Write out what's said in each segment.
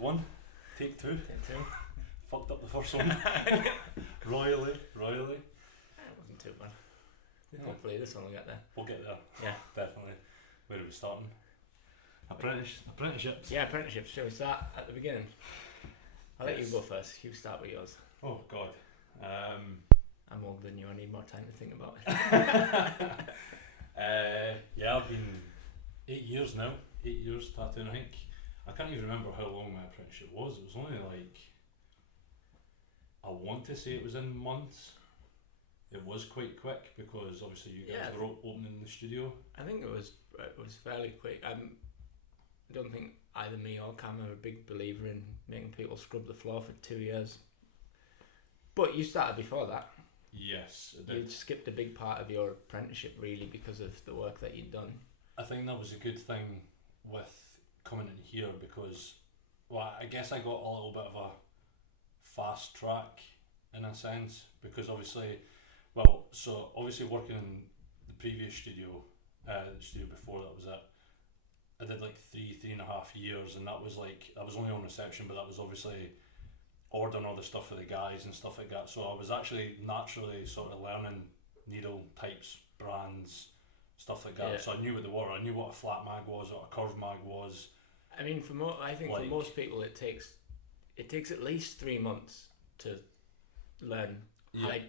1, take 2. Take 2. Fucked up the first one. royally. It wasn't too bad. Hopefully this one will get there. We'll get there. Yeah. Definitely. Where are we starting? Apprenticeships. Yeah, apprenticeships. Shall we start at the beginning? I'll let you go first. You start with yours. Oh God. I'm older than you. I need more time to think about it. Yeah, I've been 8 years now. 8 years tattooing. I think I can't even remember how long my apprenticeship was. It was only like, I want to say it was in months. It was quite quick because obviously you guys were opening the studio. I think it was fairly quick. I don't think either me or Cam are a big believer in making people scrub the floor for 2 years. But you started before that. Yes, I did. You skipped a big part of your apprenticeship really because of the work that you'd done. I think that was a good thing with coming in here because, well, I guess I got a little bit of a fast track in a sense because obviously working in the previous studio, the studio before that was it, I did like 3.5 years, and that was only on reception, but that was obviously ordering all the stuff for the guys and stuff like that. So I was actually naturally sort of learning needle types, brands, stuff like that. Yeah. So I knew what they were. I knew what a flat mag was, what a curved mag was. I mean, for most people, it takes at least 3 months to learn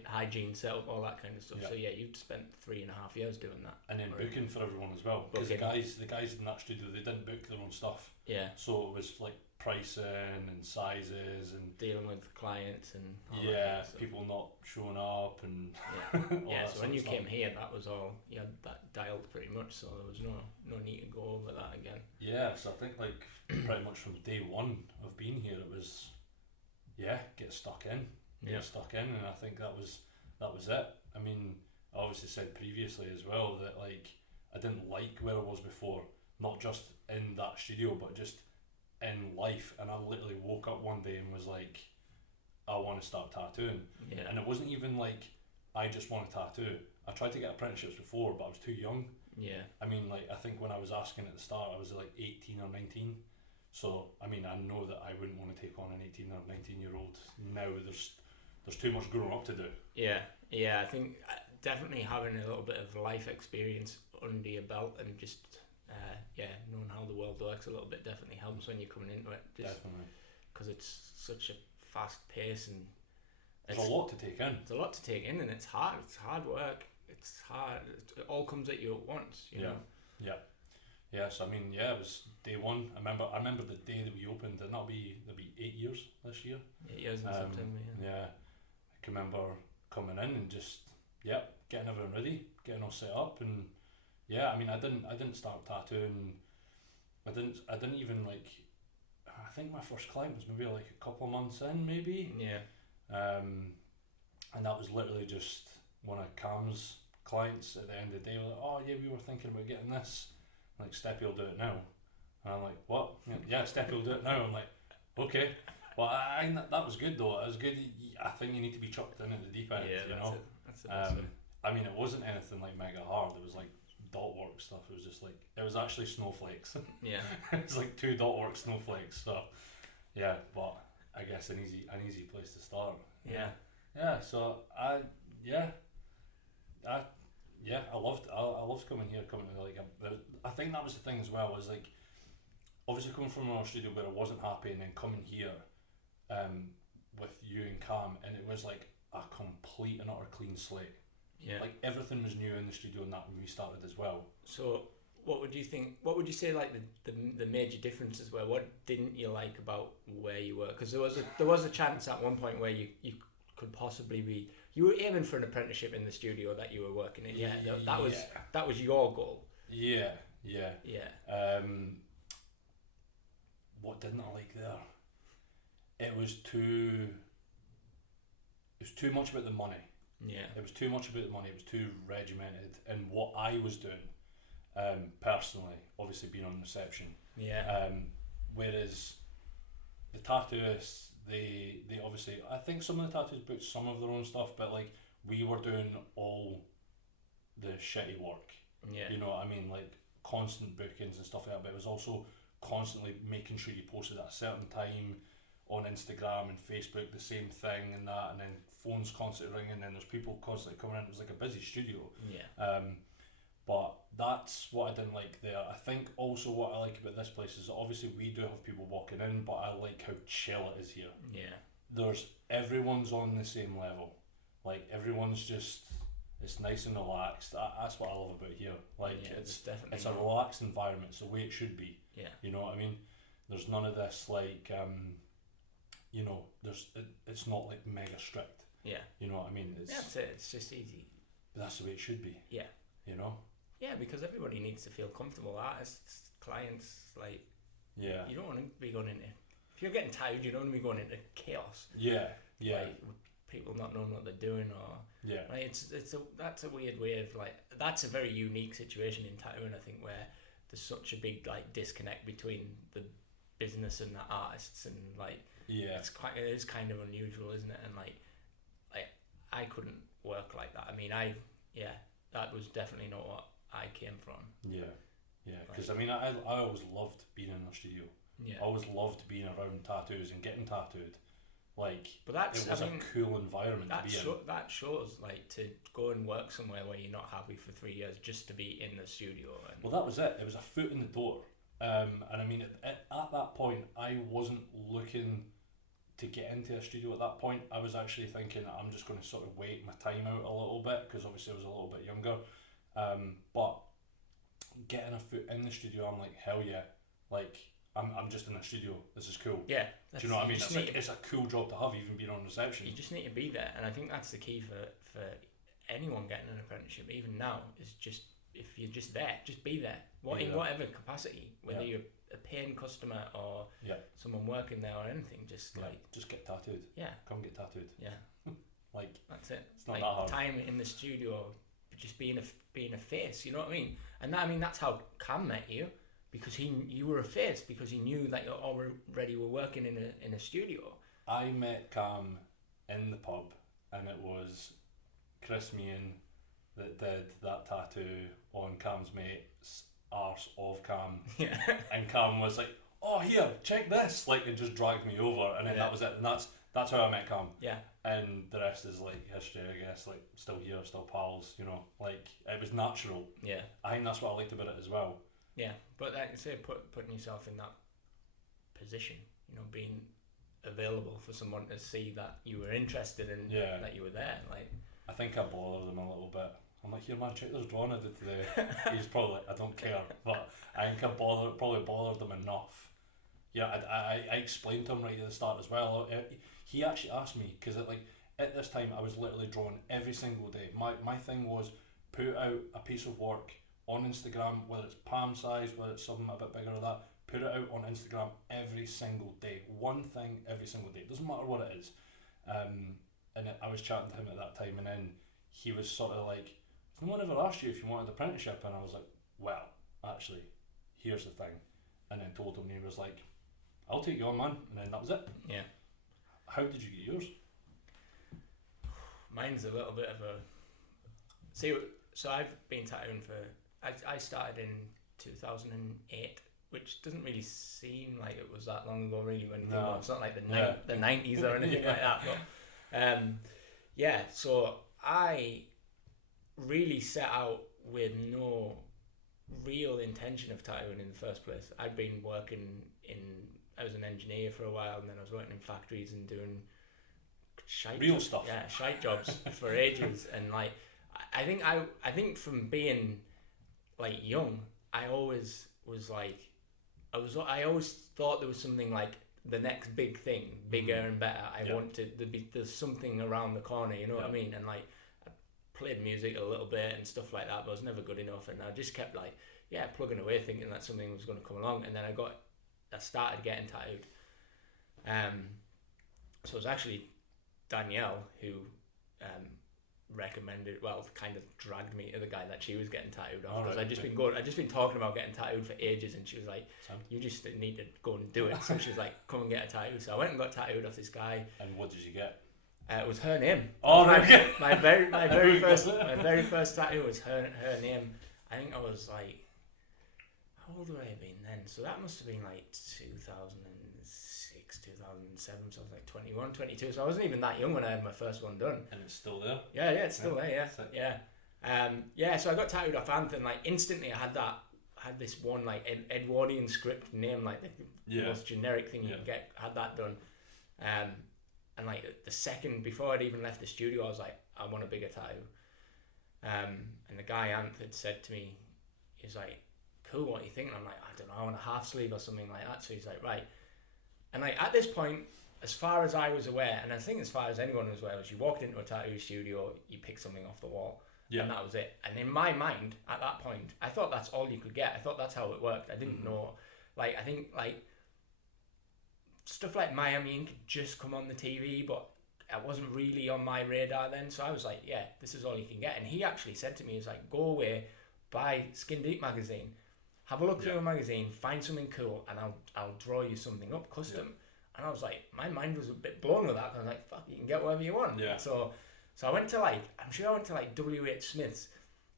hygiene, setup, all that kind of stuff. Yeah. So yeah, you've spent 3.5 years doing that, and then booking for everyone as well. Because the guys in that studio, they didn't book their own stuff. Yeah. So it was like pricing and sizes and dealing with clients and all that people not showing up and so when you came here, that was all you had that dialed pretty much, so there was no need to go over that again. So I think like pretty much from day one of being here, it was get stuck in, and I think that was it. I mean, I obviously said previously as well that like I didn't like where I was before, not just in that studio but just in life, and I literally woke up one day and was like, I want to start tattooing. And it wasn't even like I just want to tattoo. I tried to get apprenticeships before, but I was too young. I mean, like, I think when I was asking at the start, I was like 18 or 19. So I mean, I know that I wouldn't want to take on an 18 or 19-year-old now. There's too much growing up to do. I think definitely having a little bit of life experience under your belt and just knowing how the world works a little bit definitely helps when you're coming into it. Definitely. Because it's such a fast pace and there's a lot to take in. It's a lot to take in, and it's hard. It's hard work. It's hard. It all comes at you at once. You know? Yeah. So I mean, it was day one. I remember the day that we opened, and that'll be 8 years this year. 8 years in September. Yeah. I can remember coming in and just getting everything ready, getting all set up, and I mean, I didn't start tattooing. I didn't even like. I think my first client was maybe like a couple of months in, maybe. And that was literally just one of Cam's clients. At the end of the day, like, oh yeah, we were thinking about getting this. I'm like, Steppy will do it now. And I'm like, what? Yeah, Steppy will do it now. I'm like, okay. Well, that was good though. It was good. I think you need to be chucked in at the deep end. Yeah, you know. That's it. I mean, it wasn't anything like mega hard. It was like dot work stuff. It was just like, it was actually snowflakes. It's like 2 dot work snowflakes. So but I guess an easy place to start. So I loved coming here, coming to like I think that was the thing as well, was like obviously coming from our studio where I wasn't happy, and then coming here with you and Cam, and it was like a complete and utter clean slate. Like everything was new in the studio, and that when we started as well. So what would you think? What would you say like the major differences were? What didn't you like about where you were? Because there was a chance at one point where you could possibly be. You were aiming for an apprenticeship in the studio that you were working in. That was your goal. What didn't I like there? It was too much about the money. It was too much about the money. It was too regimented in what I was doing. Personally, obviously being on reception. Whereas the tattooists, they obviously, I think some of the tattooists booked some of their own stuff, but like we were doing all the shitty work. You know what I mean? Like constant bookings and stuff like that, but it was also constantly making sure you posted at a certain time on Instagram and Facebook, the same thing and that, and then phones constantly ringing, and then there's people constantly coming in. It was like a busy studio. Yeah. But that's what I didn't like there. I think also what I like about this place is that obviously we do have people walking in, but I like how chill it is here. Yeah. Everyone's on the same level. Like everyone's just, it's nice and relaxed. That's what I love about here. Like it's a relaxed environment. It's the way it should be. Yeah. You know what I mean? There's none of this like, you know, it's not like mega strict. Yeah. You know what I mean? That's it. It's just easy. That's the way it should be. Yeah. You know? Yeah, because everybody needs to feel comfortable. Artists, clients, like. Yeah. You don't want to be going into. If you're getting tired, you don't want to be going into chaos. Yeah. Yeah. Like, people not knowing what they're doing, or like that's a weird way of like, that's a very unique situation in tattooing, I think, where there's such a big like disconnect between the business and the artists, and like it is kind of unusual, isn't it? And like I couldn't work like that. I mean, that was definitely not what I came from. Because I mean, I always loved being in the studio. I always loved being around tattoos and getting tattooed. Like, but it was a cool environment to be in. That shows, like, to go and work somewhere where you're not happy for 3 years just to be in the studio. Well, that was it. It was a foot in the door. And I mean, at that point, I wasn't looking to get into a studio at that point. I was actually thinking that I'm just going to sort of wait my time out a little bit, because obviously I was a little bit younger. But getting a foot in the studio, I'm like, hell yeah. Like, I'm just in a studio. This is cool. Yeah. Do you know what I mean? It's a cool job to have, even being on reception. You just need to be there, and I think that's the key for anyone getting an apprenticeship. Even now, is just, if you're just there, just be there. In whatever capacity, whether you're a paying customer or someone working there or anything, just just get tattooed. Yeah. Come get tattooed. Yeah. Like, that's it. It's not that hard. Time in the studio, just being a face. You know what I mean? And that's how Cam met you. Because you were a face, because he knew that you already were working in a studio. I met Cam in the pub, and it was Chris Meehan that did that tattoo on Cam's mate's arse of Cam. Yeah. And Cam was like, "Oh, here, check this!" Like, and just dragged me over, and then that was it. And that's how I met Cam. Yeah. And the rest is like history, I guess. Like, still here, still pals. You know, like, it was natural. Yeah. I think that's what I liked about it as well. Yeah, but like I say, putting yourself in that position, you know, being available for someone to see that you were interested in, that you were there. Like, I think I bothered them a little bit. I'm like, here man, check this drawing I did today. He's probably like, I don't care, but I think I probably bothered them enough. Yeah, I explained to him right at the start as well. He actually asked me, because at this time I was literally drawing every single day. My thing was put out a piece of work on Instagram, whether it's palm size, whether it's something a bit bigger or that, put it out on Instagram every single day. One thing every single day. Doesn't matter what it is. I was chatting to him at that time, and then he was sort of like, no one ever asked you if you wanted an apprenticeship, and I was like, well, actually, here's the thing. And then told him, and he was like, I'll take you on, man. And then that was it. Yeah. How did you get yours? Mine's a little bit of a... So I've been tattooing for... I started in 2008, which doesn't really seem like it was that long ago, really. When it's not like the 90s or anything like that. But so I really set out with no real intention of tattooing in the first place. I'd been working I was an engineer for a while, and then I was working in factories and doing stuff. Yeah, shite jobs for ages, and like I think from being like young, I always was like, I always thought there was something like the next big thing, bigger and better. I wanted there's something around the corner, you know what I mean? And like, I played music a little bit and stuff like that, but I was never good enough, and I just kept like, plugging away, thinking that something was going to come along, and then I started getting tattooed. So it was actually Danielle who kind of dragged me to the guy that she was getting tattooed off, because I'd just been talking about getting tattooed for ages, and she was like, you just need to go and do it. So she was like, come and get a tattoo. So I went and got tattooed off this guy. And what did you get? It was her name. Oh, right. My very first tattoo was her name. I think I was like, how old would I have been then? So that must have been like 2006, 2007, so I was like 21, 22, so I wasn't even that young when I had my first one done. And it's still there? Yeah, it's still there, yeah. Sick. Yeah, so I got tattooed off Anthem, like instantly I had this one like Edwardian script name, like the most generic thing you can get, had that done. And like the second, before I'd even left the studio, I was like, I want a bigger tattoo. And the guy Ant had said to me, he was like, cool, what are you thinking? I'm like, I don't know, I want a half sleeve or something like that. So he's like, right. And like at this point, as far as I was aware, and I think as far as anyone was aware, was you walked into a tattoo studio, you picked something off the wall, and that was it. And in my mind, at that point, I thought that's all you could get. I thought that's how it worked. I didn't know. Like, I think like stuff like Miami Ink had just come on the TV, but it wasn't really on my radar then. So I was like, yeah, this is all you can get. And he actually said to me, he's like, go away, buy Skin Deep magazine, have a look through a magazine, find something cool, and I'll draw you something up custom. And I was like, my mind was a bit blown with that. I was like, fuck, you can get whatever you want. So I went to like, I'm sure I went to like W.H. Smith's,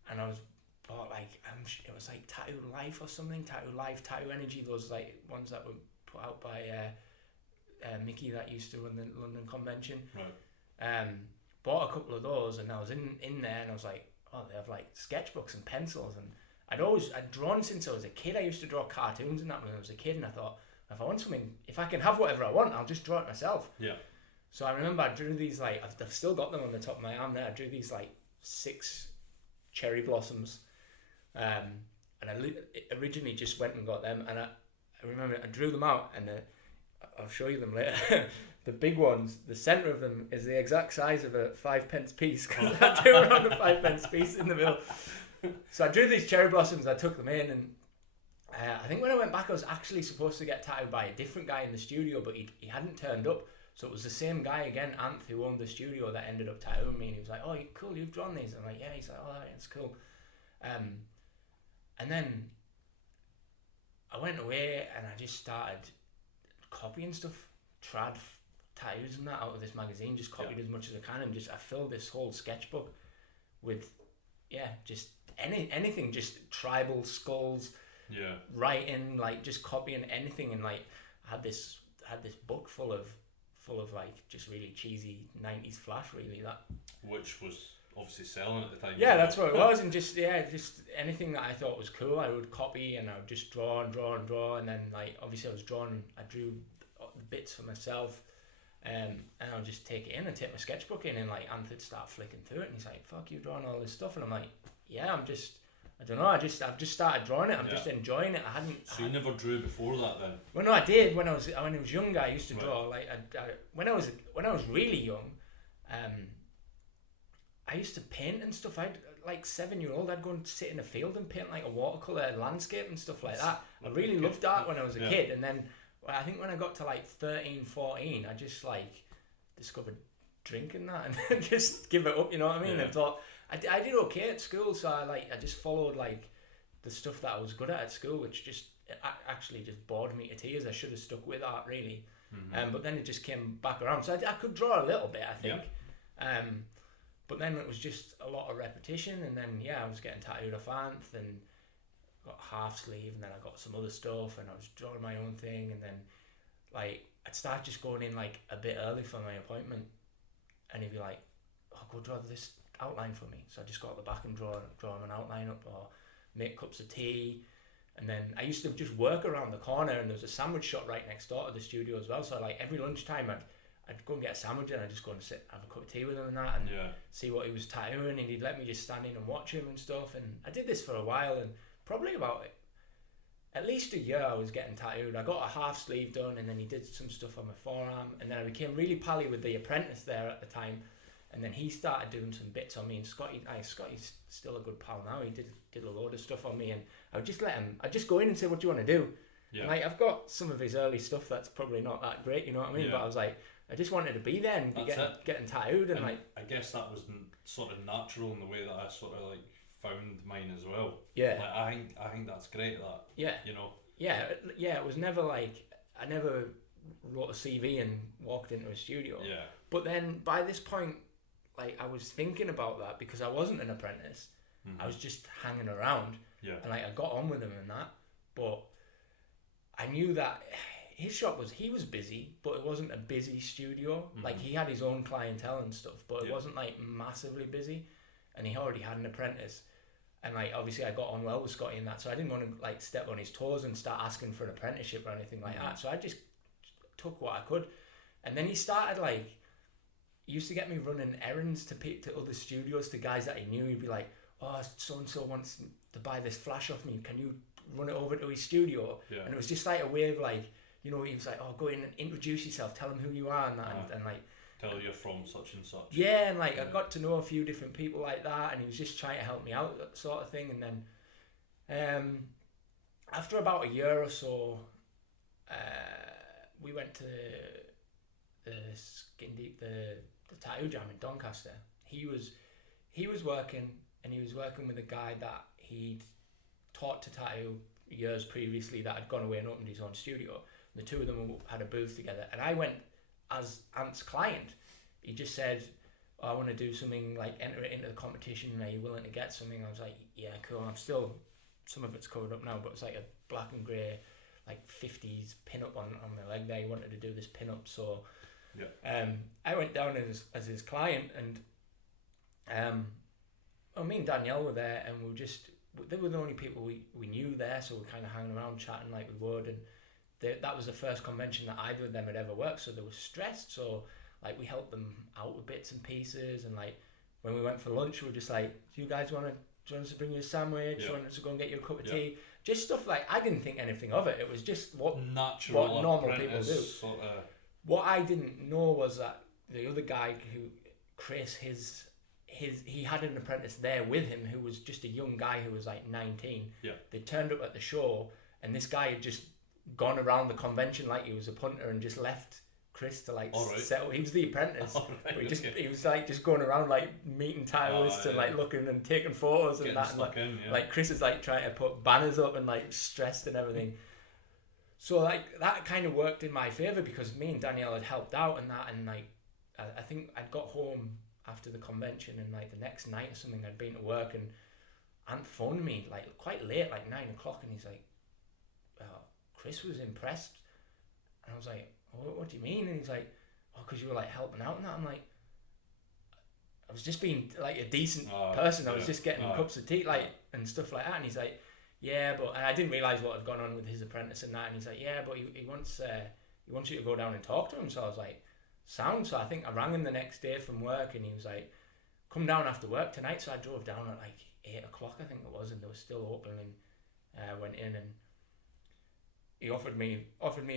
and I was bought like, it was like Tattoo Life or something, Tattoo Life, Tattoo Energy, those like ones that were put out by Mickey that used to run the London convention. Right. Bought a couple of those, and I was in there, and I was like, oh, they have like sketchbooks and pencils, and I'd drawn since I was a kid. I used to draw cartoons and that when I was a kid, and I thought, if I want something, if I can have whatever I want, I'll just draw it myself. Yeah. So I remember I drew these like, I've still got them on the top of my arm there. I drew these like 6 cherry blossoms, and I originally just went and got them, and I remember I drew them out, and I'll show you them later. The big ones, the centre of them is the exact size of a 5p piece, because I drew around a 5p piece in the middle. So I drew these cherry blossoms, I took them in, and I think when I went back, I was actually supposed to get tattooed by a different guy in the studio, but he hadn't turned up. So it was the same guy again, Ant, who owned the studio, that ended up tattooing me. And he was like, oh, cool, you've drawn these. I'm like, yeah. He's like, oh, it's cool. And then I went away and I just started copying stuff, tried tattoos and that out of this magazine, just copied as much as I can, and I filled this whole sketchbook with, just anything, just tribal skulls, writing, like just copying anything, and like I had this book full of like just really cheesy 90s flash, really, that which was obviously selling at the time. Yeah, that's what it was. And just anything that I thought was cool, I would copy, and I would just draw, and then like obviously I drew bits for myself, and I would just take it in and take my sketchbook in, and like Anthony start flicking through it, and he's like, fuck, you drawing all this stuff? And I'm like, yeah, I don't know, I've just started drawing it. I'm just enjoying it. So you never drew before that then? Well, no, I did when I was younger. I used to draw. Like when I was really young, I used to paint and stuff. I'd like 7-year-old. I'd go and sit in a field and paint like a watercolor landscape and stuff like that. I really loved art when I was a kid, and then I think when I got to like 13, 14, I just like discovered drinking that and just give it up. You know what I mean? I thought. I did okay at school, so I just followed like the stuff that I was good at school, which just actually just bored me to tears. I should have stuck with art, really. But then it just came back around, so I could draw a little bit, I think. But then it was just a lot of repetition, and then I was getting tattooed off Anth, and got half sleeve, and then I got some other stuff, and I was drawing my own thing, and then like I'd start just going in like a bit early for my appointment, and he'd be like, "Oh, go draw this outline for me." So I just go at the back and draw an outline up, or make cups of tea. And then I used to just work around the corner, and there was a sandwich shop right next door to the studio as well, so like every lunchtime I'd go and get a sandwich, and I'd just go and sit, have a cup of tea with him and that, and see what he was tattooing, and he'd let me just stand in and watch him and stuff. And I did this for a while, and probably about at least a year I was getting tattooed. I got a half sleeve done, and then he did some stuff on my forearm, and then I became really pally with the apprentice there at the time. And then he started doing some bits on me, and Scotty's still a good pal now. He did a load of stuff on me, and I would just let him. I'd just go in and say, "What do you want to do?" And like I've got some of his early stuff that's probably not that great, you know what I mean? But I was like, I just wanted to be there and be getting tattooed, and like I guess that was sort of natural in the way that I sort of like found mine as well. Yeah, like, I think that's great. That you know. Yeah. It was never like I never wrote a CV and walked into a studio. Yeah. But then by this point, like I was thinking about that because I wasn't an apprentice. I was just hanging around. Yeah. And like I got on with him and that. but I knew that his shop he was busy, but it wasn't a busy studio. Like, he had his own clientele and stuff, but it wasn't like massively busy, and he already had an apprentice. And like, obviously I got on well with Scotty in that, so I didn't want to like step on his toes and start asking for an apprenticeship or anything like that. So I just took what I could. And then he started like, he used to get me running errands to other studios, to guys that he knew. He'd be like, oh, so-and-so wants to buy this flash off me, can you run it over to his studio? And it was just like a way of like, you know, he was like, oh, go in and introduce yourself, tell him who you are and that, and like, tell you're from such and such. Yeah, and like I got to know a few different people like that, and he was just trying to help me out, that sort of thing. And then after about a year or so, we went to the Skin Deep, the tattoo jam in Doncaster. He was working, and he was working with a guy that he'd taught to tattoo years previously, that had gone away and opened his own studio. And the two of them had a booth together, and I went as Ant's client. He just said, oh, I want to do something, like enter it into the competition, are you willing to get something? I was like, yeah, cool. I'm still, some of it's covered up now, but it's like a black and grey, like 50s pin-up on my leg there. He wanted to do this pin-up, so I went down as his client, and me and Danielle were there, and they were the only people we knew there, so we kind of hanging around chatting like we would, and that was the first convention that either of them had ever worked, so they were stressed. So like, we helped them out with bits and pieces, and like when we went for lunch, we were just like, do you guys want us to bring you a sandwich? Do you want us to go and get you a cup of tea? Just stuff like, I didn't think anything of it. It was just what normal people do. What I didn't know was that the other guy, Chris, he had an apprentice there with him who was just a young guy who was like 19. They turned up at the show, and this guy had just gone around the convention like he was a punter and just left Chris to like settle. He was the apprentice. But he was like just going around like meeting tattooists and like looking and taking photos and that, and like Chris is like trying to put banners up and like stressed and everything. So like that kind of worked in my favour, because me and Danielle had helped out and that, and like I think I'd got home after the convention, and like the next night or something I'd been to work, and Ant phoned me like quite late, like 9 o'clock, and he's like, Chris was impressed. And I was like, what do you mean? And he's like, oh, because you were like helping out and that. I'm like, I was just being like a decent person. I was just getting cups of tea like and stuff like that. And he's like, yeah, but, and I didn't realise what had gone on with his apprentice and that. And he's like, yeah, but he wants you to go down and talk to him. So I was like, sound. So I think I rang him the next day from work, and he was like, come down after work tonight. So I drove down at like 8 o'clock, I think it was, and they were still open, and went in, and he offered me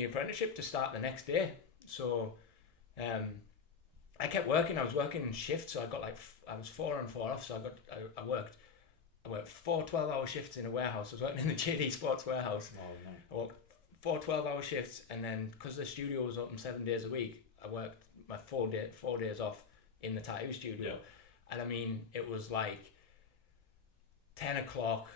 apprenticeship to start the next day. So I kept working. I was working in shifts, so I was 4 on 4 off. So I worked 4 12-hour shifts in a warehouse. I was working in the JD Sports warehouse. I worked 4 12-hour shifts, and then because the studio was open 7 days a week, I worked my 4 days off in the tattoo studio. And I mean, it was like 10 o'clock.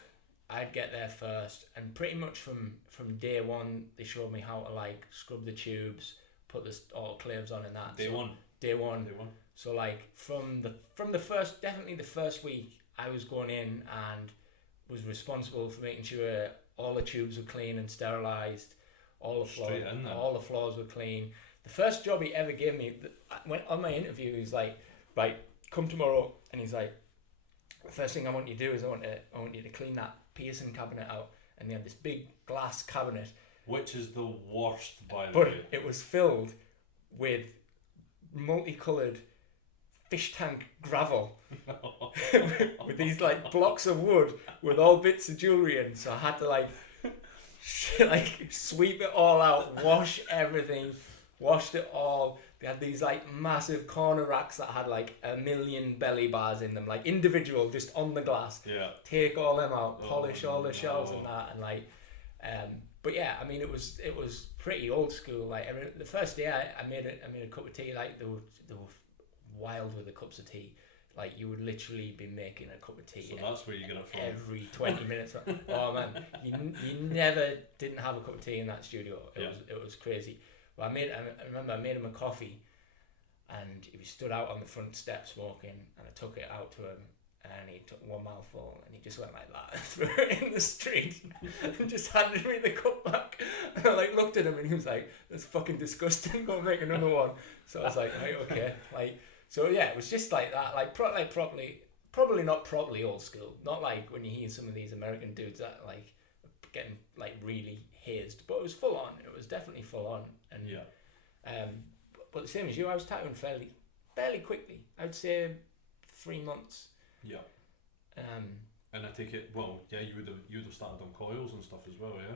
I'd get there first, and pretty much from day one, they showed me how to like scrub the tubes, put the autoclaves on and that. Day one. So like from the first, definitely the first week, I was going in and was responsible for making sure all the tubes were clean and sterilised, all the floors were clean. The first job he ever gave me, on my interview, he's like, right, come tomorrow, and he's like, the first thing I want you to do is I want you to clean that piercing cabinet out. And they had this big glass cabinet, which is the worst, by the way. But it was filled with multicoloured fish tank gravel with these like blocks of wood with all bits of jewellery in. So I had to like sweep it all out, wash everything, washed it all. They had these like massive corner racks that had like 1 million belly bars in them, like individual, just on the glass. Take all them out, polish all the shelves and that, and like, but yeah, I mean, it was pretty old school. Like the first day I made a cup of tea. Like they were wild with the cups of tea. Like you would literally be making a cup of tea. So that's where you get it from. Every 20 minutes. Oh man, you never didn't have a cup of tea in that studio. It was crazy. Well, I remember I made him a coffee, and he stood out on the front step smoking, and I took it out to him, and he took one mouthful and he just went like that and threw it in the street and just handed me the cup back. And I like looked at him and he was like, "That's fucking disgusting. Go and make another one." So I was like, "Right, okay." Like, so yeah, it was just like that. Like, probably not properly old school. Not like when you hear some of these American dudes that like getting like really hazed, but it was full on. It was definitely full on. And but the same as you, I was tattooing fairly quickly. I'd say 3 months. Yeah. And I take it, well, yeah, you would have started on coils and stuff as well, yeah?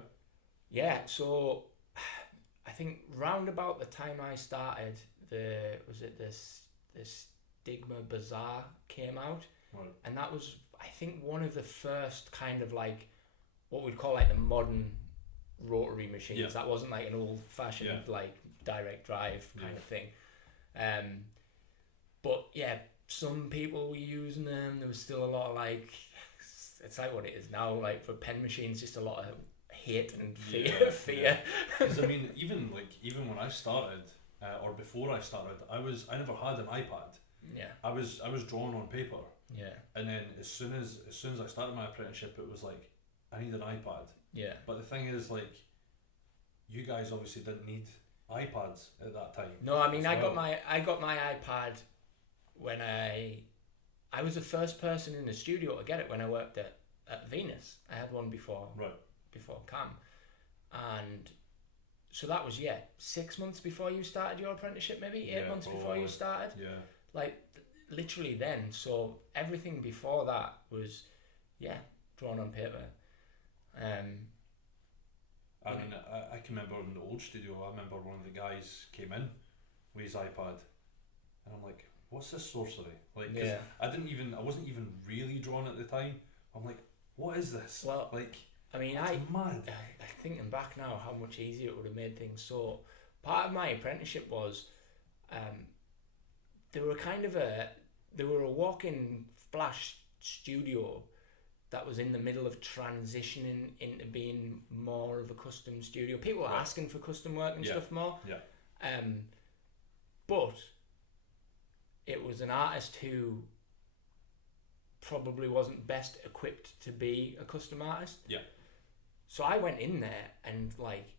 Yeah, so I think round about the time I started, the Stigma Bazaar came out, right. And that was, I think, one of the first kind of like what we'd call like the modern rotary machines. Yeah. That wasn't like an old-fashioned like direct drive kind of thing. But yeah, some people were using them. There was still a lot of like, it's like what it is now. Like for pen machines, just a lot of hate and fear. Because I mean, even when I started, or before I started, I never had an iPad. Yeah. I was drawing on paper. Yeah. And then as soon as I started my apprenticeship, it was like, I need an iPad. Yeah. But the thing is, like, you guys obviously didn't need iPads at that time. No, I mean, I got my iPad when I was the first person in the studio to get it when I worked at Venus. I had one before Cam, and so that was 6 months before you started your apprenticeship, maybe 8 months before you started. Yeah. Like literally then. So everything before that was drawn on paper. I mean, I can remember in the old studio, I remember one of the guys came in with his iPad, and I'm like, what's this sorcery? Like, 'cause I wasn't even really drawing at the time. I'm like, what is this? Well, like, I mean, mad. Thinking back now, how much easier it would have made things. So, part of my apprenticeship was, they were a walk-in flash studio that was in the middle of transitioning into being more of a custom studio. People were asking for custom work and stuff more. Yeah. But it was an artist who probably wasn't best equipped to be a custom artist. Yeah. So I went in there and like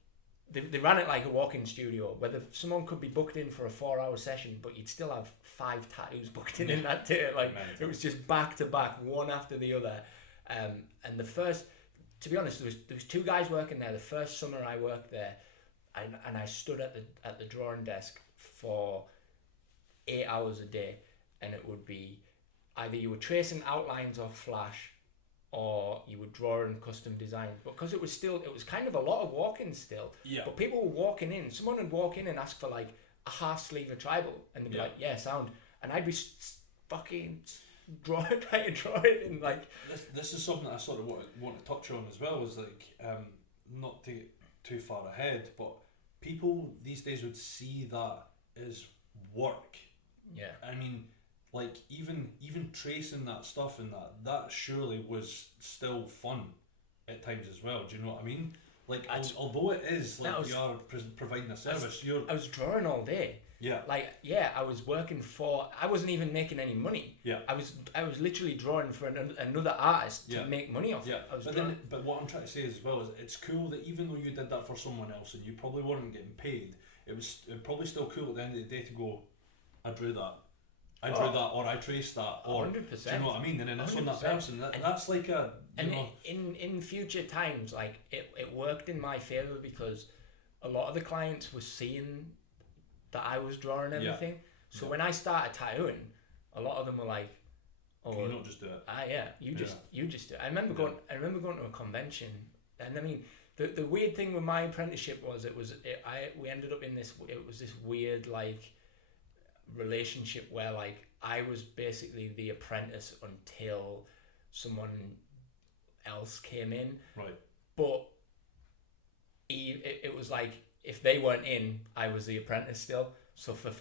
they ran it like a walk-in studio where someone could be booked in for a 4-hour session, but you'd still have 5 tattoos booked in that day. Like it was just back to back, one after the other. And the first, to be honest, there was 2 guys working there. The first summer I worked there, and I stood at the drawing desk for 8 hours a day, and it would be either you were tracing outlines off flash, or you were drawing custom designs. Because it was kind of a lot of walk-in still. Yeah. But people were walking in. Someone would walk in and ask for like a half sleeve of tribal, and they'd be like, "Yeah, sound," and I'd be fucking trying to draw it in like. This is something that I sort of want to touch on as well. Is like not to get too far ahead, but people these days would see that as work. Yeah. I mean, like even tracing that stuff and that surely was still fun at times as well. Do you know what I mean? Like although it is like you are providing a service, I was drawing all day. Yeah. Like I was working I wasn't even making any money. Yeah. I was literally drawing for another artist to make money off. Yeah. It. But what I'm trying to say as well is it's cool that even though you did that for someone else and you probably weren't getting paid, it was probably still cool at the end of the day to go, I drew that. I drew that, or I traced that, or 100%. Do you know what I mean? And then it's on that person. That's like a. In future times, like it worked in my favor because a lot of the clients were seeing that I was drawing everything. Yeah. So when I started tattooing, a lot of them were like, "Oh, can you not just do it?" You just do it. I remember going to a convention, and I mean, the weird thing with my apprenticeship was we ended up in this. It was this weird like relationship where like I was basically the apprentice until someone else came in. Right. But it was like if they weren't in, I was the apprentice still. So for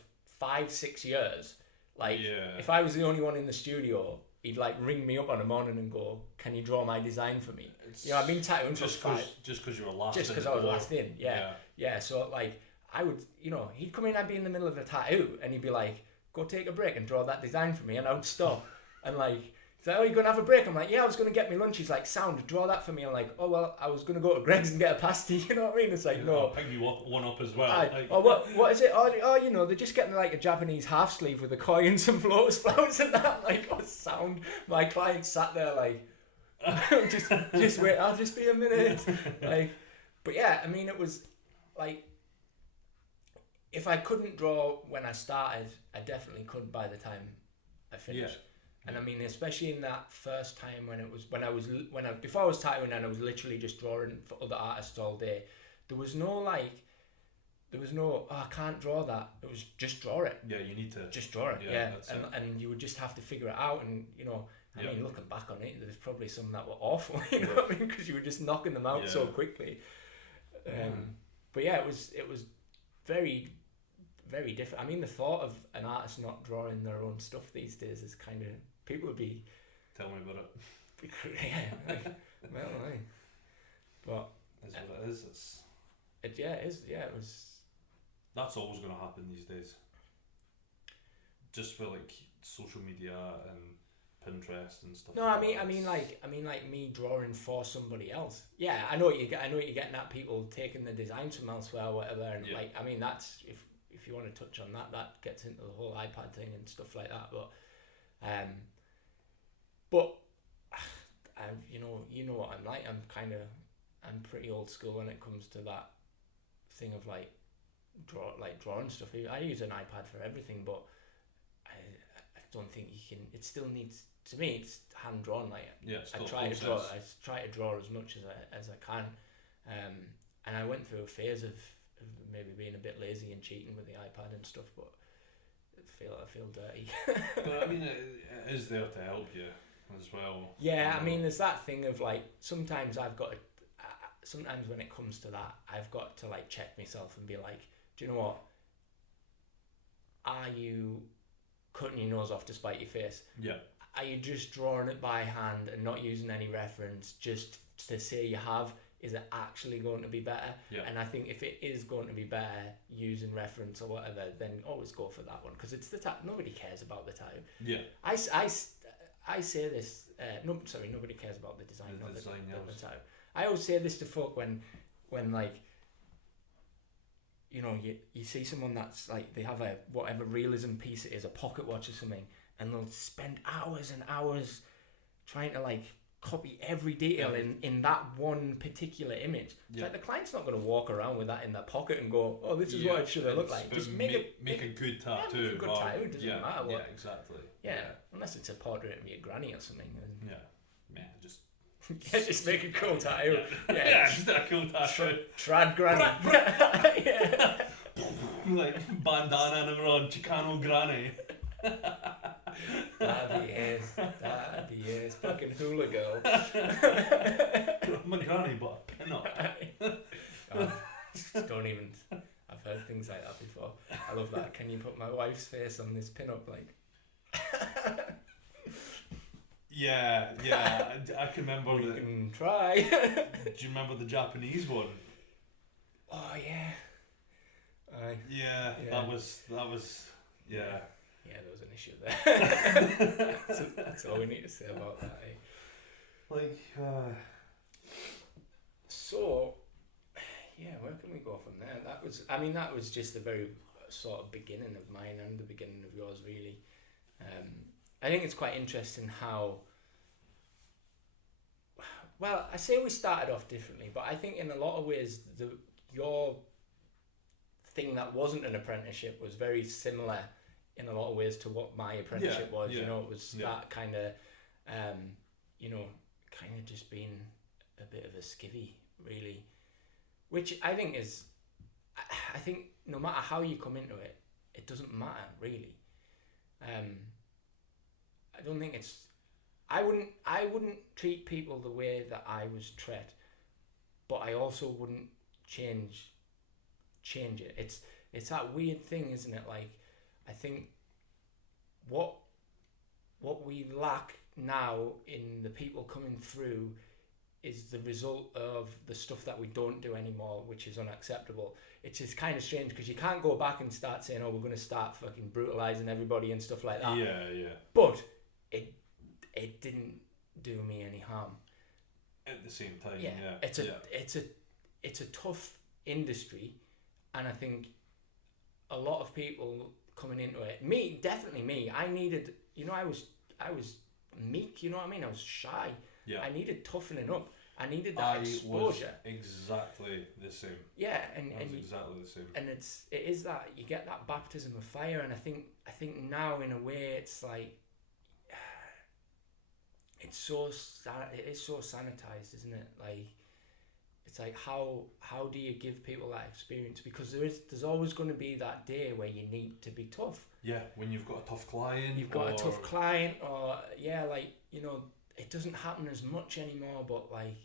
5-6 years, like if I was the only one in the studio, he'd like ring me up on a morning and go, "Can you draw my design for me?" I've been tattooing just because you were last. Just because I was last in. Yeah. So like I would, he'd come in, I'd be in the middle of a tattoo, and he'd be like, "Go take a break and draw that design for me," and I would stop and like He's like, oh, you're going to have a break? I'm like, yeah, I was going to get me lunch. He's like, sound, draw that for me. I'm like, oh, well, I was going to go to Greg's and get a pasty. You know what I mean? It's like, no. I'll pick you one up as well. Like, oh, what is it? Oh, you know, they're just getting like a Japanese half sleeve with a koi and some lotus flowers and that. Like, oh, sound. My client sat there like, just wait, I'll just be a minute. Like, but yeah, I mean, it was like, if I couldn't draw when I started, I definitely could by the time I finished. Yeah. And I mean, especially in that first time before I was tattooing and I was literally just drawing for other artists all day, there was no, oh, I can't draw that. It was just draw it. Yeah, you need to just draw it. Yeah. That's it. And you would just have to figure it out. And, you know, I mean, looking back on it, there's probably some that were awful, you know what I mean? Because you were just knocking them out so quickly. But yeah, it was very, very different. I mean, the thought of an artist not drawing their own stuff these days is kind of, people would be... Tell me about it. Yeah. Well, aye. But... That's what it is. It was... That's always going to happen these days. Just for like social media and Pinterest and stuff. No, I mean like me drawing for somebody else. Yeah, I know what you're getting at, people taking the designs from elsewhere or whatever. And like, I mean, that's if you want to touch on that gets into the whole iPad thing and stuff like that. But you know what I'm like. I'm pretty old school when it comes to that thing of like drawing stuff. I use an iPad for everything, but I don't think you can. It still needs, to me, it's hand drawn. Like I try to draw as much as I can, and I went through a phase of maybe being a bit lazy and cheating with the iPad and stuff, but I feel dirty. But I mean, it is there to help you as well. Yeah, I mean, there's that thing of like, sometimes sometimes when it comes to that, I've got to like check myself and be like, do you know what? Are you cutting your nose off to spite your face? Yeah. Are you just drawing it by hand and not using any reference just to say you have? Is it actually going to be better? Yeah. And I think if it is going to be better using reference or whatever, then always go for that one, because it's the tattoo. Nobody cares about the tattoo. Yeah. I say this. Nobody cares about the design. The tattoo. I always say this to folk when like, you know, you see someone that's like, they have a whatever realism piece it is, a pocket watch or something, and they'll spend hours and hours trying to like copy every detail in that one particular image. It's like the client's not going to walk around with that in their pocket and go, oh, this is what it should have looked like. Just make a good tattoo. Make a good tattoo. It doesn't matter what. Yeah, exactly. Yeah, unless it's a portrait of your granny or something. Then, just... just make a cool tattoo. Just a cool tattoo. Trad granny. Like bandana and on Chicano granny. That'd be it. Fucking hula girl. My granny, but a pin-up. Don't even. I've heard things like that before. I love that. Can you put my wife's face on this pin-up? Like. Yeah. I can remember. We can try. Do you remember the Japanese one? Oh yeah. Yeah. That was. Yeah. Yeah, there was an issue there. That's all we need to say about that. So, yeah, where can we go from there? That was just the very sort of beginning of mine and the beginning of yours, really. I think it's quite interesting how, well, I say we started off differently, but I think in a lot of ways your thing that wasn't an apprenticeship was very similar in a lot of ways to what my apprenticeship was. You know, it was that kind of, kind of just being a bit of a skivvy, really, which I think no matter how you come into it, it doesn't matter, really. I don't think I wouldn't treat people the way that I was treated, but I also wouldn't change it. It's that weird thing, isn't it? Like, I think what we lack now in the people coming through is the result of the stuff that we don't do anymore, which is unacceptable. It's just kind of strange because you can't go back and start saying, oh, we're going to start fucking brutalising everybody and stuff like that. Yeah. But it it didn't do me any harm. At the same time, It's a tough industry, and I think a lot of people coming into it, definitely me, I needed, I was meek, you know what I mean? I was shy. Yeah. I needed toughening up. I needed that exposure. I was exactly the same. Yeah, exactly the same. And it is that you get that baptism of fire, and I think now in a way it's like it is so sanitized, isn't it? Like it's like how do you give people that experience? Because there's always going to be that day where you need to be tough. Yeah, when you've got a tough client. Or it doesn't happen as much anymore. But like,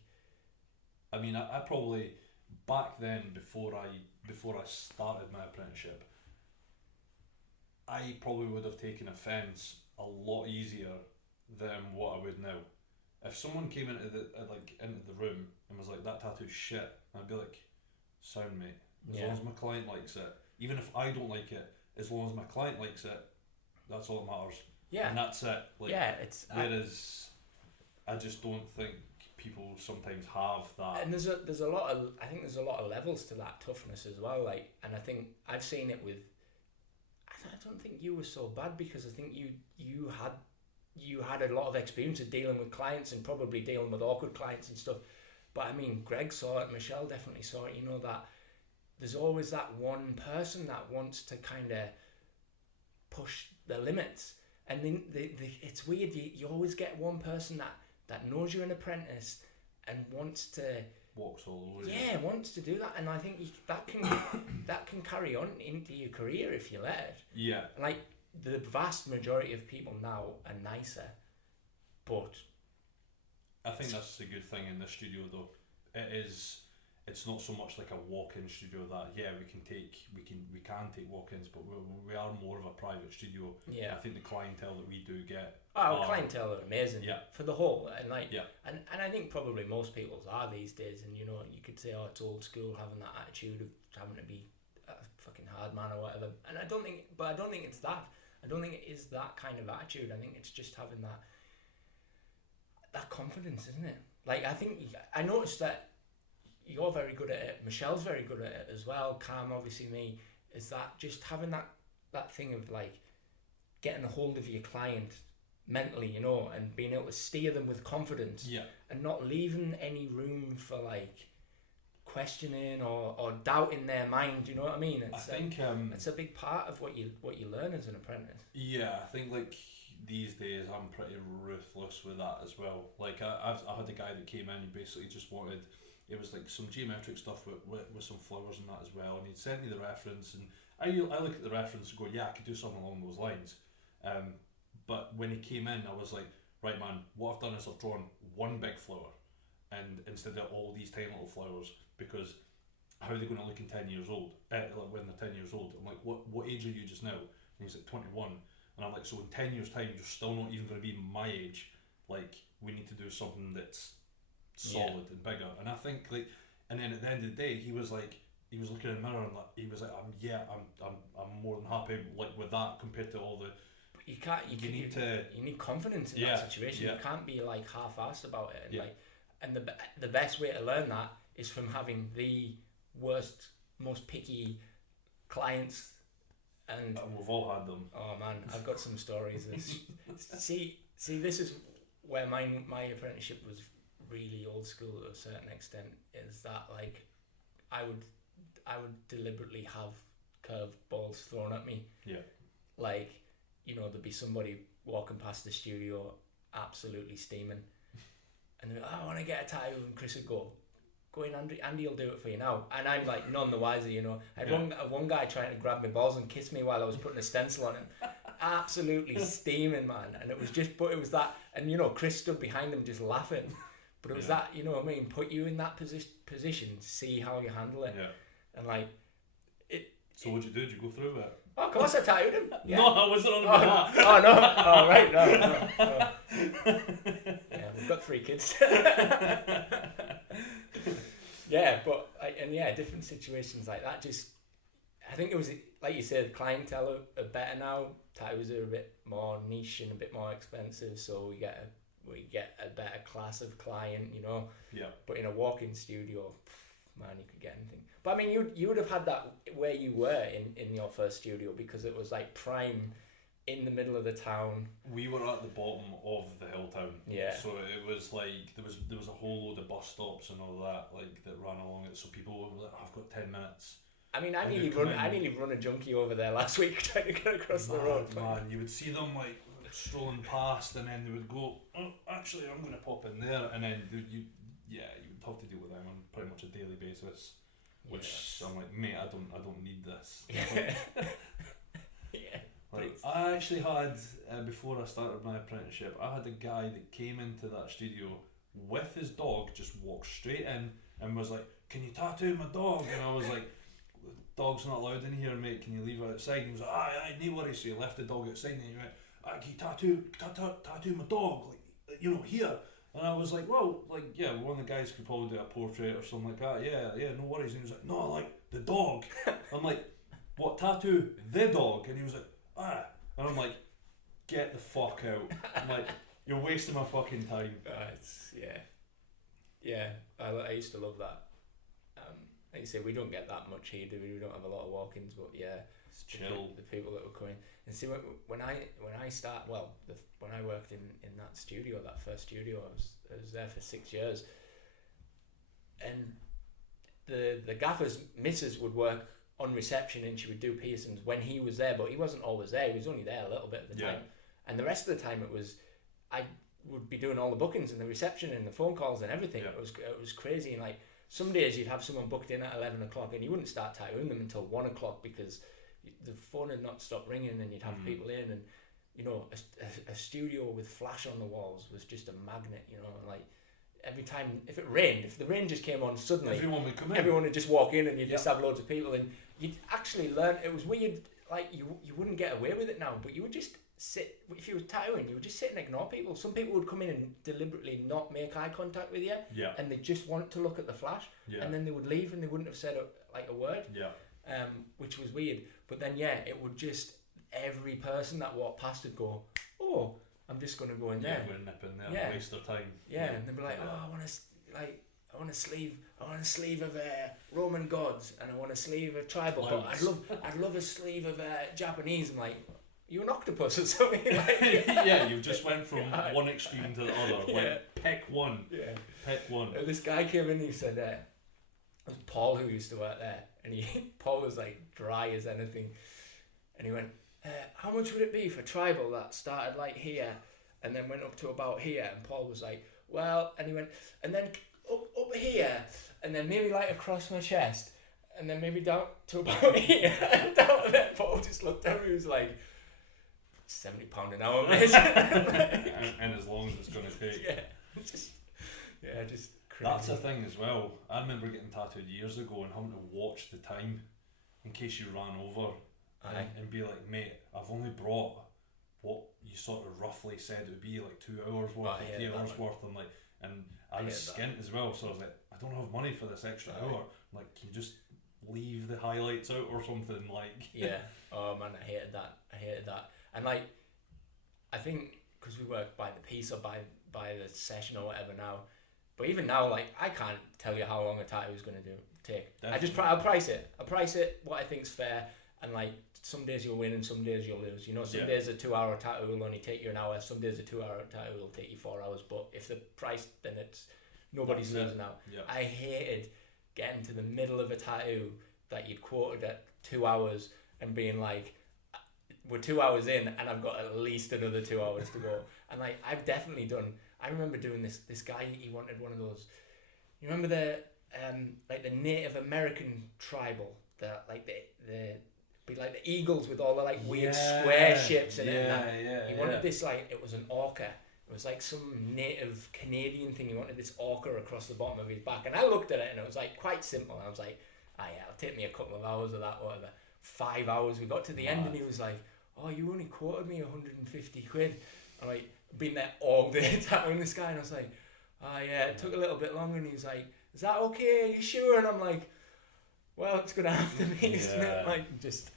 I mean, I probably back then before I started my apprenticeship, I probably would have taken offence a lot easier than what I would now. If someone came into the room and was like, "That tattoo's shit," I'd be like, "Sound, mate. As long as my client likes it, even if I don't like it, as long as my client likes it, that's all that matters." Yeah, and that's it. Like, it's I just don't think people sometimes have that. And there's a lot of levels to that toughness as well. Like, and I think I've seen it with. I don't think you were so bad, because I think you had a lot of experience of dealing with clients and probably dealing with awkward clients and stuff. But I mean, Greg saw it, Michelle definitely saw it. That there's always that one person that wants to kind of push the limits, and then it's weird. You always get one person that knows you're an apprentice and wants to walks all over. Wants to do that, and I think that can carry on into your career if you let it. Yeah, like the vast majority of people now are nicer, but I think that's the good thing in this studio though. It's not so much like a walk-in studio that we can take walk-ins, but we are more of a private studio. Yeah, I think the clientele that we do get. Clientele are amazing. Yeah. For the whole, and Yeah. And I think probably most people's are these days, and you could say, it's old school, having that attitude of having to be a fucking hard man or whatever. And I don't think it's that. I don't think it is that kind of attitude. I think it's just having that confidence, isn't it? Like, I noticed that you're very good at it. Michelle's very good at it as well. Cam, obviously me, is that just having that thing of like getting a hold of your client mentally, and being able to steer them with confidence. Yeah. And not leaving any room for like questioning or doubt in their mind. You know what I mean? I think it's a big part of what you learn as an apprentice. Yeah, I think like these days I'm pretty ruthless with that as well. Like I had a guy that came in, he basically just wanted, it was like some geometric stuff with some flowers and that as well, and he'd sent me the reference, and I look at the reference and go, I could do something along those lines. But when he came in, I was like, right man, what I've done is I've drawn one big flower, and instead of all these tiny little flowers, because how are they going to look in 10 years old? When they're 10 years old. I'm like, what age are you just now? And he's like 21. And I'm like, so in 10 years time, you're still not even going to be my age. Like, we need to do something that's solid and bigger. And I think like, and then at the end of the day, he was looking in the mirror and like, he was like, I'm more than happy like with that compared to all the. You need confidence in that situation. You can't be like half-assed about it. And the best way to learn that is from having the worst, most picky clients. And we've all had them. Oh man, I've got some stories. See, this is where my apprenticeship was really old school to a certain extent. Is that like I would deliberately have curved balls thrown at me. Yeah. Like, there'd be somebody walking past the studio absolutely steaming, and they're like, I want to get a tattoo, and Chris would go in, Andy will do it for you now. And I'm like none the wiser, I had one guy trying to grab my balls and kiss me while I was putting a stencil on him. Absolutely steaming, man. And it was that, and Chris stood behind him just laughing. But it was that, what I mean, put you in that position, see how you handle it. Yeah. And like it. So what'd you do? Did you go through it? Oh, of course I tattooed him. Yeah. No, I wasn't on about that. Oh no. Oh right, no. Yeah, we've got 3 kids. Yeah, but different situations like that. Just, I think it was like you said, clientele are better now. Tattoos are a bit more niche and a bit more expensive, so we get we get a better class of client, you know. Yeah. But in a walk-in studio, man, you could get anything. But I mean, you would have had that where you were in your first studio, because it was like prime in the middle of the town. We were at the bottom of the hill town. Yeah. So it was like there was a whole load of bus stops and all that that ran along it. So people were like, I've got 10 minutes. I mean, I nearly run a junkie over there last week trying to get across the road. Man, you would see them like strolling past, and then they would go, oh, actually, I'm going to pop in there, and then you would have to deal with them on pretty much a daily basis. Which I'm like, mate, I don't need this. Yeah. Like, I actually had before I started my apprenticeship, I had a guy that came into that studio with his dog, just walked straight in and was like, "Can you tattoo my dog?" And I was like, "Dog's not allowed in here, mate. Can you leave it outside?" And he was like, "Aye, no worries." So he left the dog outside, and he went, "Can you tattoo my dog, like here?" And I was like, "Well, like, yeah, one of the guys could probably do a portrait or something like that. Yeah, no worries." And he was like, "No, like the dog." I'm like, "What, tattoo the dog?" And he was like, "Ah." And I'm like, "Get the fuck out." I'm like, "You're wasting my fucking time." I used to love that. Like you say, we don't get that much here, do we? We don't have a lot of walk-ins, but yeah, it's chill. The people that were coming and see when I worked in that studio, that first studio, I was there for 6 years, and the gaffer's missus would work on reception, and she would do piercings when he was there, but he wasn't always there. He was only there a little bit at the time, and the rest of the time I would be doing all the bookings and the reception and the phone calls and everything. It was crazy. And like some days you'd have someone booked in at 11 o'clock and you wouldn't start tattooing them until 1 o'clock because the phone had not stopped ringing, and you'd have people in, and you know, a studio with flash on the walls was just a magnet, you know. And like every time, if the rain just came on suddenly, everyone would come in. Everyone would just walk in, and you'd just have loads of people, and you'd actually learn. It was weird. Like you wouldn't get away with it now, but you would just sit. If you were tattooing, you would just sit and ignore people. Some people would come in and deliberately not make eye contact with you, and they just want to look at the flash, and then they would leave, and they wouldn't have said a word, which was weird. But then it would just, every person that walked past would go, "Oh, I'm just going to go in there." We're nipping there, and waste their time. And they'd be like, "Oh, I want a sleeve of Roman gods, and I want a sleeve of tribal, but I'd love a sleeve of Japanese." I'm like, "You an octopus or something?" You just went from one extreme to the other. Like, pick one. Pick one. This guy came in, he said, it was Paul who used to work there, and Paul was like dry as anything, and he went, "How much would it be for tribal that started like here and then went up to about here?" And Paul was like, "Well," and he went, "and then up here, and then maybe like across my chest, and then maybe down to about here." And down to that, Paul just looked at me, he was like, £70 an hour, mate. and as long as it's going to take. Just crazy. That's the thing as well. I remember getting tattooed years ago and having to watch the time in case you ran over and be like, "Mate, I've only brought what you sort of roughly said it would be, like 2 hours worth, 3 hours worth." And I was skint as well, so I was like, "I don't have money for this extra hour." I'm like, "Can you just leave the highlights out or something?" Like, oh man, I hated that. And like, I think because we work by the piece or by the session or whatever now, but even now, like, I can't tell you how long a tattoo is going to take. Definitely. I'll price it what I think's fair, and like some days you'll win and some days you'll lose. You know, some days a 2 hour tattoo will only take you an hour. Some days a 2 hour tattoo will take you 4 hours. But if the price, then it's nobody's losing out. I hated getting to the middle of a tattoo that you'd quoted at 2 hours and being like, "We're 2 hours in and I've got at least another 2 hours to go." And like, I've definitely done. I remember doing this guy. He wanted one of those. You remember the like the Native American tribal, be like the eagles with all the like weird square shapes in it. He wanted this, like, it was an orca. It was like some native Canadian thing. He wanted this orca across the bottom of his back, and I looked at it and it was like quite simple. And I was like, it'll take me a couple of hours of that, whatever. 5 hours. We got to the end and he was like, "Oh, you only quoted me 150 quid. I'm like, been there all day tattooing this guy, and I was like, it took a little bit longer, and he was like, "Is that okay? Are you sure?" And I'm like, "Well, it's gonna have to be, isn't it?" Like, just,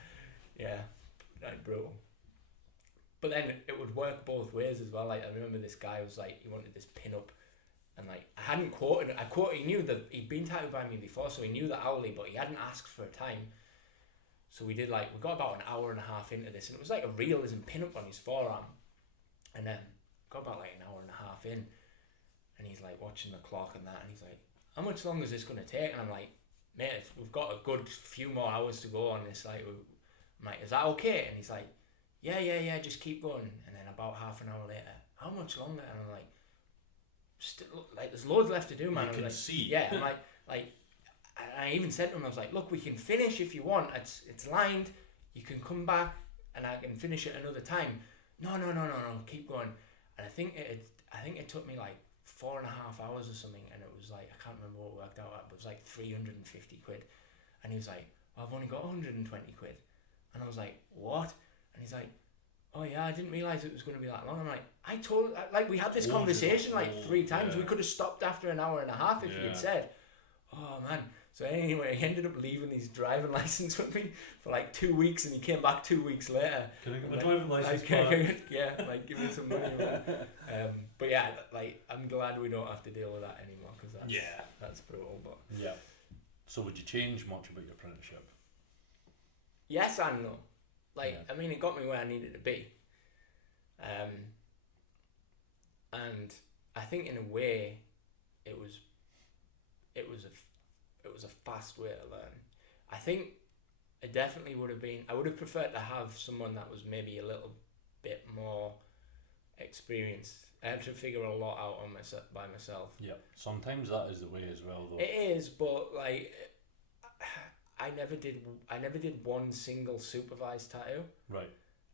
like brutal. but then it would work both ways as well. Like I remember this guy was like, he wanted this pin up, and like I hadn't quoted it. He knew that he'd been tattooed by me before, so he knew the hourly, but he hadn't asked for a time. So we got about an hour and a half into this, and it was like a realism pin up on his forearm, and then got about like an hour and a half in, and he's like watching the clock and that, and he's like, how much longer is this going to take? And I'm like, mate, we've got a good few more hours to go on this. Like, I'm like, is that okay? And he's like, yeah, just keep going. And then about half an hour later, how much longer? And I'm like, still, like, there's loads left to do, man. You can like, see. Yeah, I'm like, I even said to him, I was like, look, we can finish if you want. It's lined. You can come back and I can finish it another time. No, keep going. And I think it took me like 4.5 hours or something, and it was like, I can't remember what it worked out at, but it was like 350 quid. And he was like, oh, I've only got 120 quid. And I was like, what? And he's like, oh yeah, I didn't realise it was going to be that long. I'm like, we had this conversation like 3 times. Yeah. We could have stopped after an hour and a half if he had said, oh man. So anyway, he ended up leaving his driving license with me for like 2 weeks, and he came back 2 weeks later. Can I get my driving license back? Like give me some money. But yeah, like I'm glad we don't have to deal with that anymore, because that's brutal. But yeah. So would you change much about your apprenticeship? Yes and no. Like I mean, it got me where I needed to be. And I think in a way, it was a fast way to learn. I think it definitely would have been. I would have preferred to have someone that was maybe a little bit more experienced. I had to figure a lot out by myself. Yeah, sometimes that is the way as well, though. It is, but like, I never did one single supervised tattoo. Right.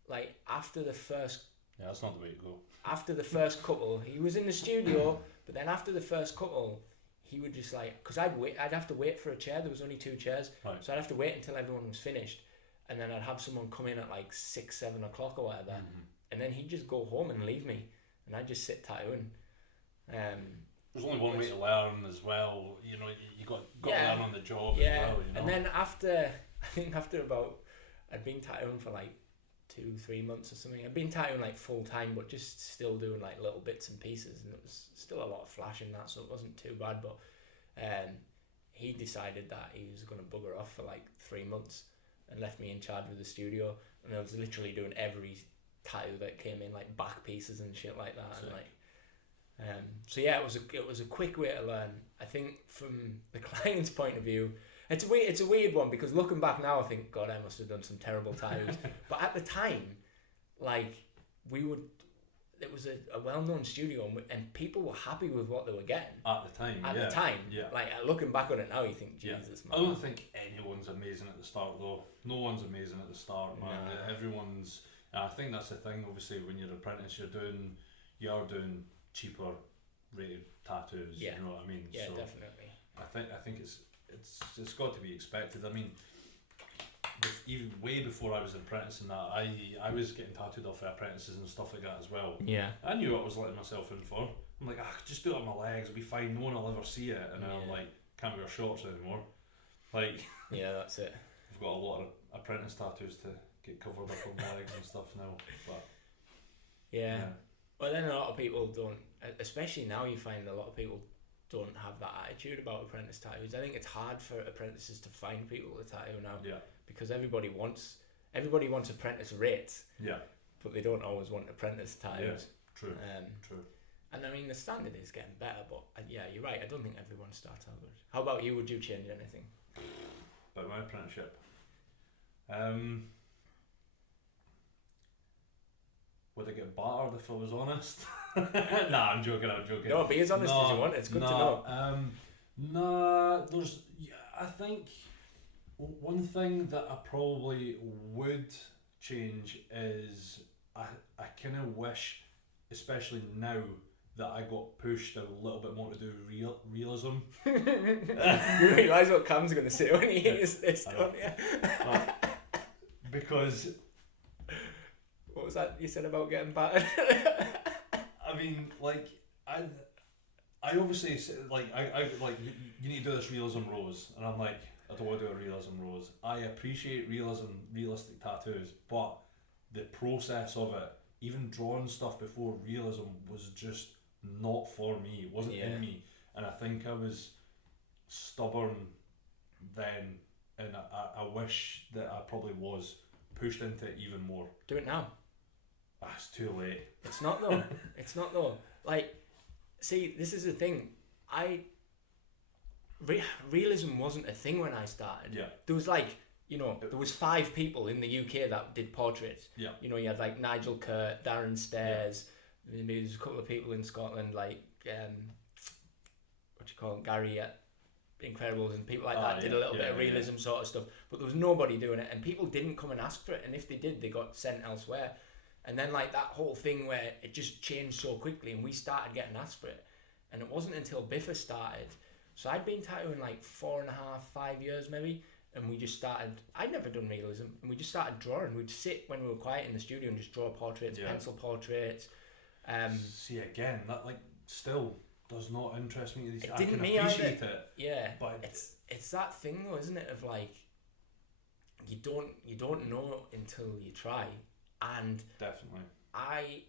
Like after the first. Yeah, that's not the way to go. After the first couple, he was in the studio, but then after the first couple, he would just like, because I'd have to wait for a chair. There was only 2 chairs, right. So I'd have to wait until everyone was finished, and then I'd have someone come in at like 6, 7 o'clock or whatever, and then he'd just go home and leave me, and I'd just sit tattooing. There's only one way to learn as well. You know, you got to learn on the job as well. You know? And then after about, I'd been tattooing for like 2-3 months or something. I'd been tattooing like full time, but just still doing like little bits and pieces, and it was still a lot of flash in that, so it wasn't too bad. But he decided that he was going to bugger off for like 3 months and left me in charge of the studio, and I was literally doing every tattoo that came in, like back pieces and shit like that. And like, so yeah, it was a quick way to learn. I think from the client's point of view, it's a weird one, because looking back now, I think, God, I must have done some terrible tattoos. But at the time, like, it was a well-known studio, and people were happy with what they were getting. At the time, yeah. Like, looking back on it now, you think, Jesus, man. I don't think anyone's amazing at the start, though. No one's amazing at the start, man. Nah. Everyone's... I think that's the thing, obviously, when you're an apprentice, you are doing cheaper rated tattoos, you know what I mean? Yeah, so definitely. I think it's got to be expected. I mean, even way before I was an apprentice and that, I was getting tattooed off of apprentices and stuff like that as well. Yeah. I knew what I was letting myself in for. I'm like, just do it on my legs, it'll be fine, no one will ever see it. And then I'm like, can't wear shorts anymore. Like, yeah, that's it. I've got a lot of apprentice tattoos to get covered up on my legs and stuff now. But yeah. Well, then a lot of people don't, especially now, you find a lot of people don't have that attitude about apprentice tattoos. I think it's hard for apprentices to find people to tattoo now. Yeah. Because everybody wants apprentice rates. Yeah. But they don't always want apprentice tattoos. Yeah. True. True. And I mean, the standard is getting better, but yeah, you're right. I don't think everyone starts out good. How about you? Would you change anything? About my apprenticeship? Would I get battered if I was honest? Nah, I'm joking. No, be as honest as you want. It's good to know. I think one thing that I probably would change is I kind of wish, especially now, that I got pushed a little bit more to do realism. You realise what Cam's going to say when he hears this, don't you? Because... What was that you said about getting battered? I mean, like, I obviously, like, I like, you need to do this realism rose, and I'm like, I don't want to do a realism rose. I appreciate realistic tattoos, but the process of it even drawing stuff before realism was just not for me. It wasn't in me, and I think I was stubborn then, and I wish that I probably was pushed into it even more. Do it now. It's too late. It's not though. It's not though. Like, see, this is the thing. Realism wasn't a thing when I started. Yeah. There was like, there was 5 people in the UK that did portraits. Yeah. You had like Nigel Kurt, Darren Stairs. Yeah. Maybe there's a couple of people in Scotland like Gary at Incredibles and people like that did a little bit of realism sort of stuff. But there was nobody doing it, and people didn't come and ask for it. And if they did, they got sent elsewhere. And then like that whole thing where it just changed so quickly, and we started getting asked for it. And it wasn't until Biffa started. So I'd been tattooing like 4.5, 5 years maybe, and we just started. I'd never done realism, and we just started drawing. We'd sit when we were quiet in the studio and just draw portraits, pencil portraits. See, again, that like still does not interest me. It I didn't can me appreciate either. it. Yeah, but it's that thing though, isn't it? Of like, you don't know until you try, and definitely. I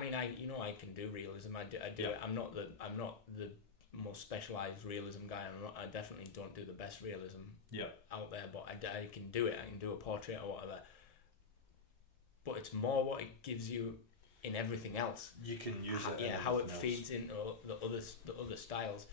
mean, I can do realism. I do it. I'm not the most specialized realism guy. I definitely don't do the best realism out there, but I can do it. I can do a portrait or whatever. But it's more what it gives you in everything else. You can use it. Yeah, how it feeds into the other styles.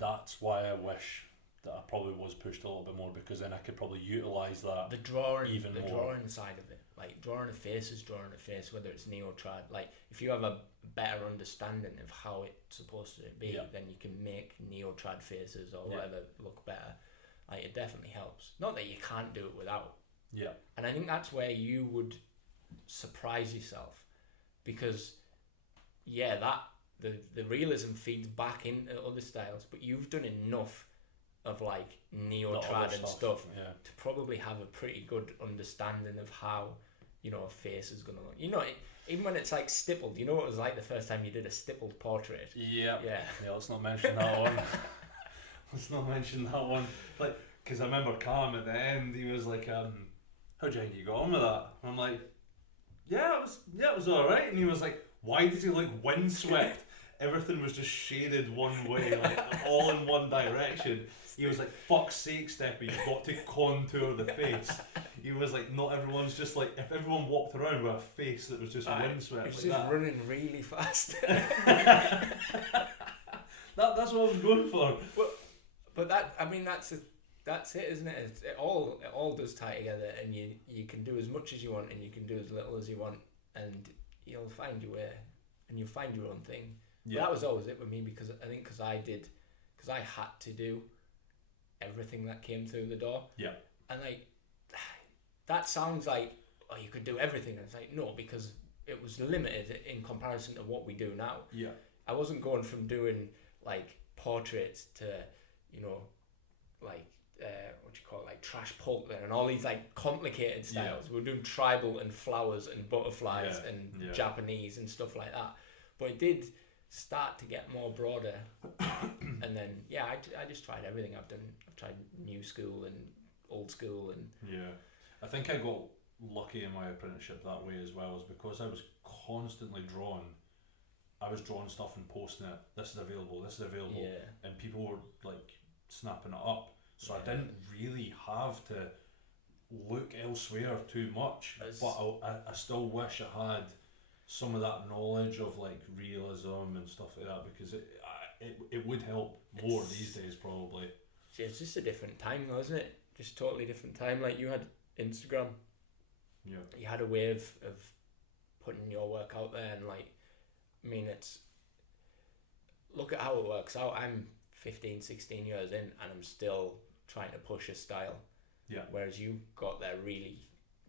That's why I wish that I probably was pushed a little bit more, because then I could probably utilise that. The drawing more. Drawing side of it, like drawing a face is drawing a face, whether it's neo-trad. Like if you have a better understanding of how it's supposed to be, then you can make neo-trad faces or whatever look better. Like it definitely helps. Not that you can't do it without. Yeah. And I think that's where you would surprise yourself, because the realism feeds back into other styles, but you've done enough of like neo-trad and stuff to probably have a pretty good understanding of how a face is gonna look. Even when it's like stippled, what it was like the first time you did a stippled portrait. Yeah. Let's not mention that one. Let's not mention that one. Like, because I remember Callum at the end, he was like, "How do you think you got on with that?" And I'm like, it was all right. And he was like, "Why did you look windswept?" Everything was just shaded one way, like all in one direction. He was like, "Fuck's sake, Steppy, you've got to contour the face." He was like, "Not everyone's just like, if everyone walked around with a face that was just windswept it's like just that." running really fast. That's what I was going for. But that's it, isn't it? It all does tie together, and you can do as much as you want, and you can do as little as you want, and you'll find your way, and you'll find your own thing. Yeah. That was always it with me, because I had to do everything that came through the door. Yeah. And like, that sounds like, oh, you could do everything. And it's like, no, because it was limited in comparison to what we do now. Yeah. I wasn't going from doing like portraits to, like like trash polka and all these like complicated styles. We were doing tribal and flowers and butterflies and Japanese and stuff like that. But it did start to get more broader, and then I just tried everything. I've tried new school and old school, and I think I got lucky in my apprenticeship that way as well, is because I was constantly drawing. I was drawing stuff and posting it. This is available, and people were like snapping it up. So I didn't really have to look elsewhere too much, but I still wish I had some of that knowledge of like realism and stuff like that, because it would help more these days probably. Yeah, it's just a different time though, isn't it? Just totally different time. Like you had Instagram. Yeah. You had a way of putting your work out there, and like, I mean, look at how it works out. I'm 15, 16 years in, and I'm still trying to push a style. Yeah. Whereas you got there really,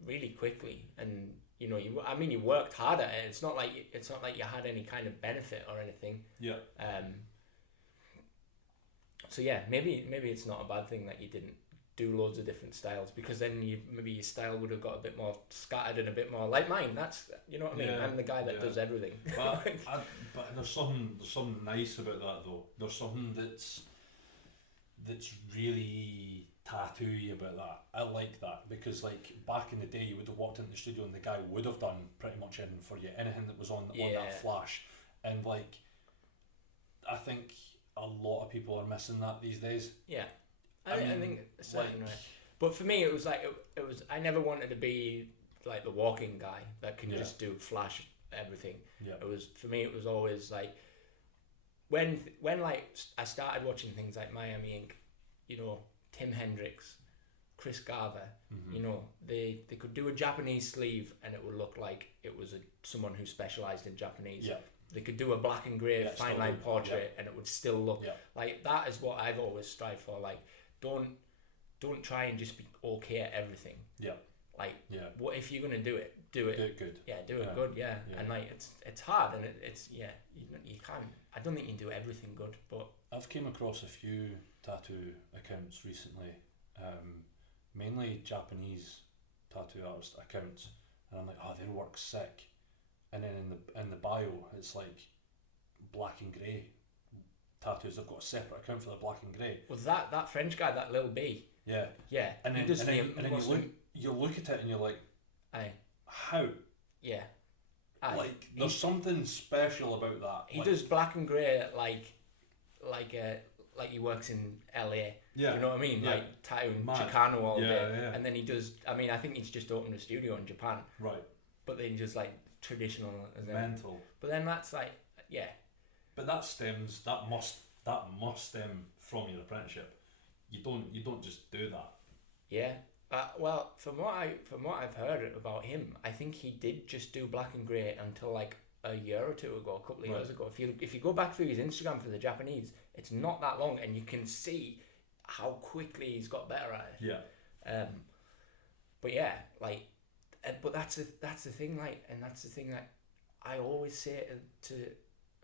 really quickly, and you worked hard at it. It's not like you had any kind of benefit or anything. Yeah. So yeah, maybe it's not a bad thing that you didn't do loads of different styles, because then maybe your style would have got a bit more scattered and a bit more like mine. That's what I mean. I'm the guy that does everything. But there's something nice about that though. There's something that's really tattooy about that. I like that because like back in the day you would have walked into the studio and the guy would have done pretty much in for you anything that was on that flash, and like I think a lot of people are missing that these days. Yeah, I think certainly right. But for me, it was like it was. I never wanted to be like the walking guy that can just do flash everything. Yeah. It was for me. It was always like when like I started watching things like Miami Ink, you know, Tim Hendricks, Chris Garver. You know, they could do a Japanese sleeve and it would look like it was someone who specialized in Japanese. Yeah. They could do a black and grey fine line portrait and it would still look like that. Is what I've always strived for. Like, don't try and just be okay at everything. Yeah. Like, what if you're gonna do it? Do it good. Yeah, do it good. Yeah. And like it's hard and it's you can't. I don't think you can do everything good, but I've came across a few tattoo accounts recently, mainly Japanese tattoo artist accounts, and I'm like, oh, their work's sick. And then in the bio, it's like black and grey tattoos. They've got a separate account for the black and grey. Was that French guy, that Lil B? Yeah. Yeah. And then you look at it and you're like, aye, how? Yeah. Aye. Like there's something special about that. He does black and grey like he works in LA. Yeah. You know what I mean? Yeah. Like tattooing Chicano all day. Yeah. And then he does. I mean, I think he's just opened a studio in Japan. Right. But then just like traditional as mental. But then that's like But that must stem from your apprenticeship. You don't just do that. Yeah. Well, from what I've heard about him, I think he did just do black and grey until like a year or two ago, a couple of years ago. If you go back through his Instagram for the Japanese, it's not that long, and you can see how quickly he's got better at it. Yeah. But yeah, like, but that's the thing, like, and that's the thing that I always say to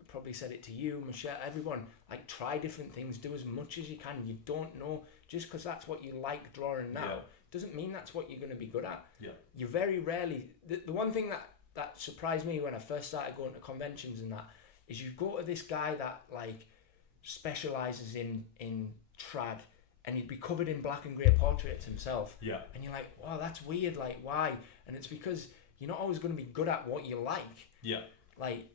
probably said it to you, Michelle, everyone, like, try different things, do as much as you can. You don't know, just because that's what you like drawing now doesn't mean that's what you're going to be good at. Yeah. You very rarely, the one thing that surprised me when I first started going to conventions and that is you go to this guy that like specializes in trad, and he'd be covered in black and grey portraits himself. Yeah. And you're like, wow, that's weird, like, why? And it's because you're not always going to be good at what you like. Yeah. Like,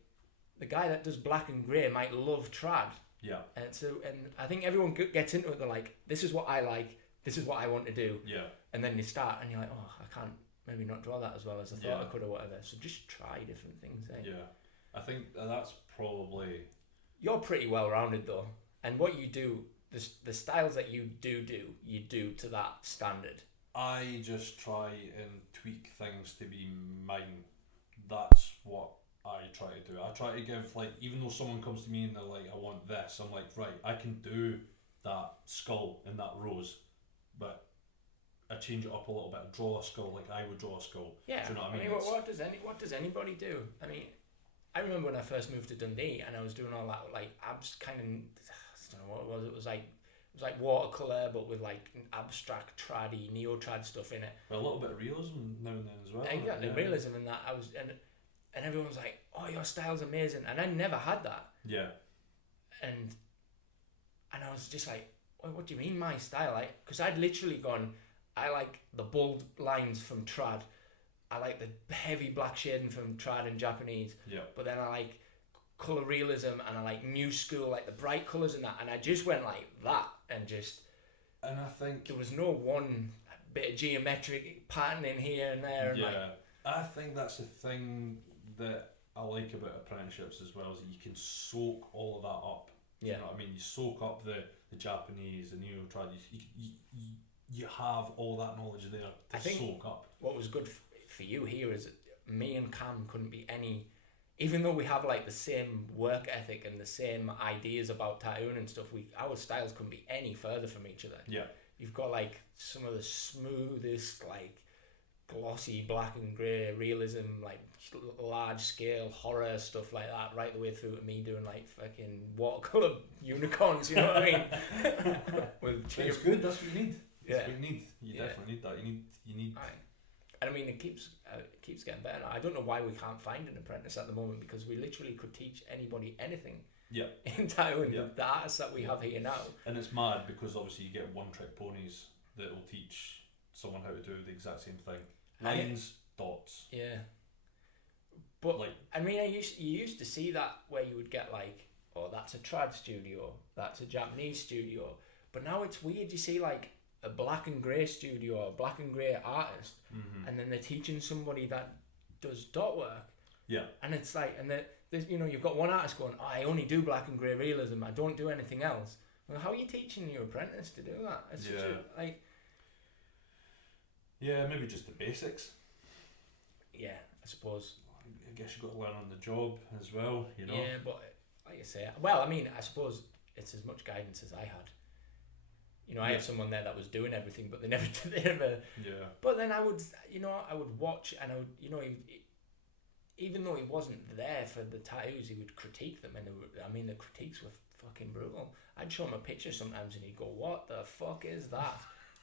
the guy that does black and grey might love trad. Yeah. And I think everyone gets into it, they're like, this is what I like, this is what I want to do. Yeah. And then they start and you're like, oh, I can't maybe not draw that as well as I thought I could or whatever. So just try different things, eh? Yeah. I think that's probably... You're pretty well-rounded though. And what you do, the styles that you do to that standard. I just try and tweak things to be mine. That's what I try to do. I try to give, like, even though someone comes to me and they're like, I want this, I'm like, right, I can do that skull and that rose, but I change it up a little bit. I draw a skull like I would draw a skull. Yeah. Do you know what I mean? What does anybody do? I mean, I remember when I first moved to Dundee and I was doing all that, like, abs kind of, I don't know what it was. It was like watercolor, but with like abstract trad-y, neo-trad stuff in it. But a little bit of realism now and then as well. Exactly, realism in that. And everyone was like, "Oh, your style's amazing," and I never had that. Yeah. And I was just like, "What do you mean my style?" Like, because I'd literally gone, I like the bold lines from trad, I like the heavy black shading from trad and Japanese. Yeah. But then I like color realism and I like new school, like the bright colors and that. And I just went like that and just. And I think there was no one bit of geometric pattern in here and there. And yeah. I think that's the thing that I like about apprenticeships as well, is that you can soak all of that up. Yeah. You know what I mean? You soak up the Japanese, the neo-trad. You have all that knowledge there to soak up. What was good for you here is me and Cam couldn't be any, even though we have like the same work ethic and the same ideas about tattooing and stuff, our styles couldn't be any further from each other. Yeah. You've got like some of the smoothest, like glossy black and grey realism, like large scale horror stuff like that, right the way through to me doing like fucking watercolor unicorns, you know what I mean? It's good, that's what you need. That's what you need. You definitely need that. You need. And I mean, it keeps getting better. I don't know why we can't find an apprentice at the moment, because we literally could teach anybody anything. in tattooing, the artists that we have here now. And it's mad because obviously you get one-trick ponies that will teach someone how to do the exact same thing. Lines, dots. Yeah. But, like, I mean, you used to see that where you would get like, oh, that's a trad studio, that's a Japanese studio. But now it's weird, you see like a black and grey studio, a black and grey artist, and then they're teaching somebody that does dot work. Yeah. And it's like, and there's, you know, you've got one artist going, oh, I only do black and grey realism, I don't do anything else. Well, how are you teaching your apprentice to do that? It's such a, like... Yeah, maybe just the basics. Yeah, I suppose. I guess you've got to learn on the job as well, you know? Yeah, but like you say, well, I mean, I suppose it's as much guidance as I had. You know, I have someone there that was doing everything, but they never. Yeah. But then I would watch, and I would, you know, even though he wasn't there for the tattoos, he would critique them, and the critiques were fucking brutal. I'd show him a picture sometimes, and he'd go, "What the fuck is that?"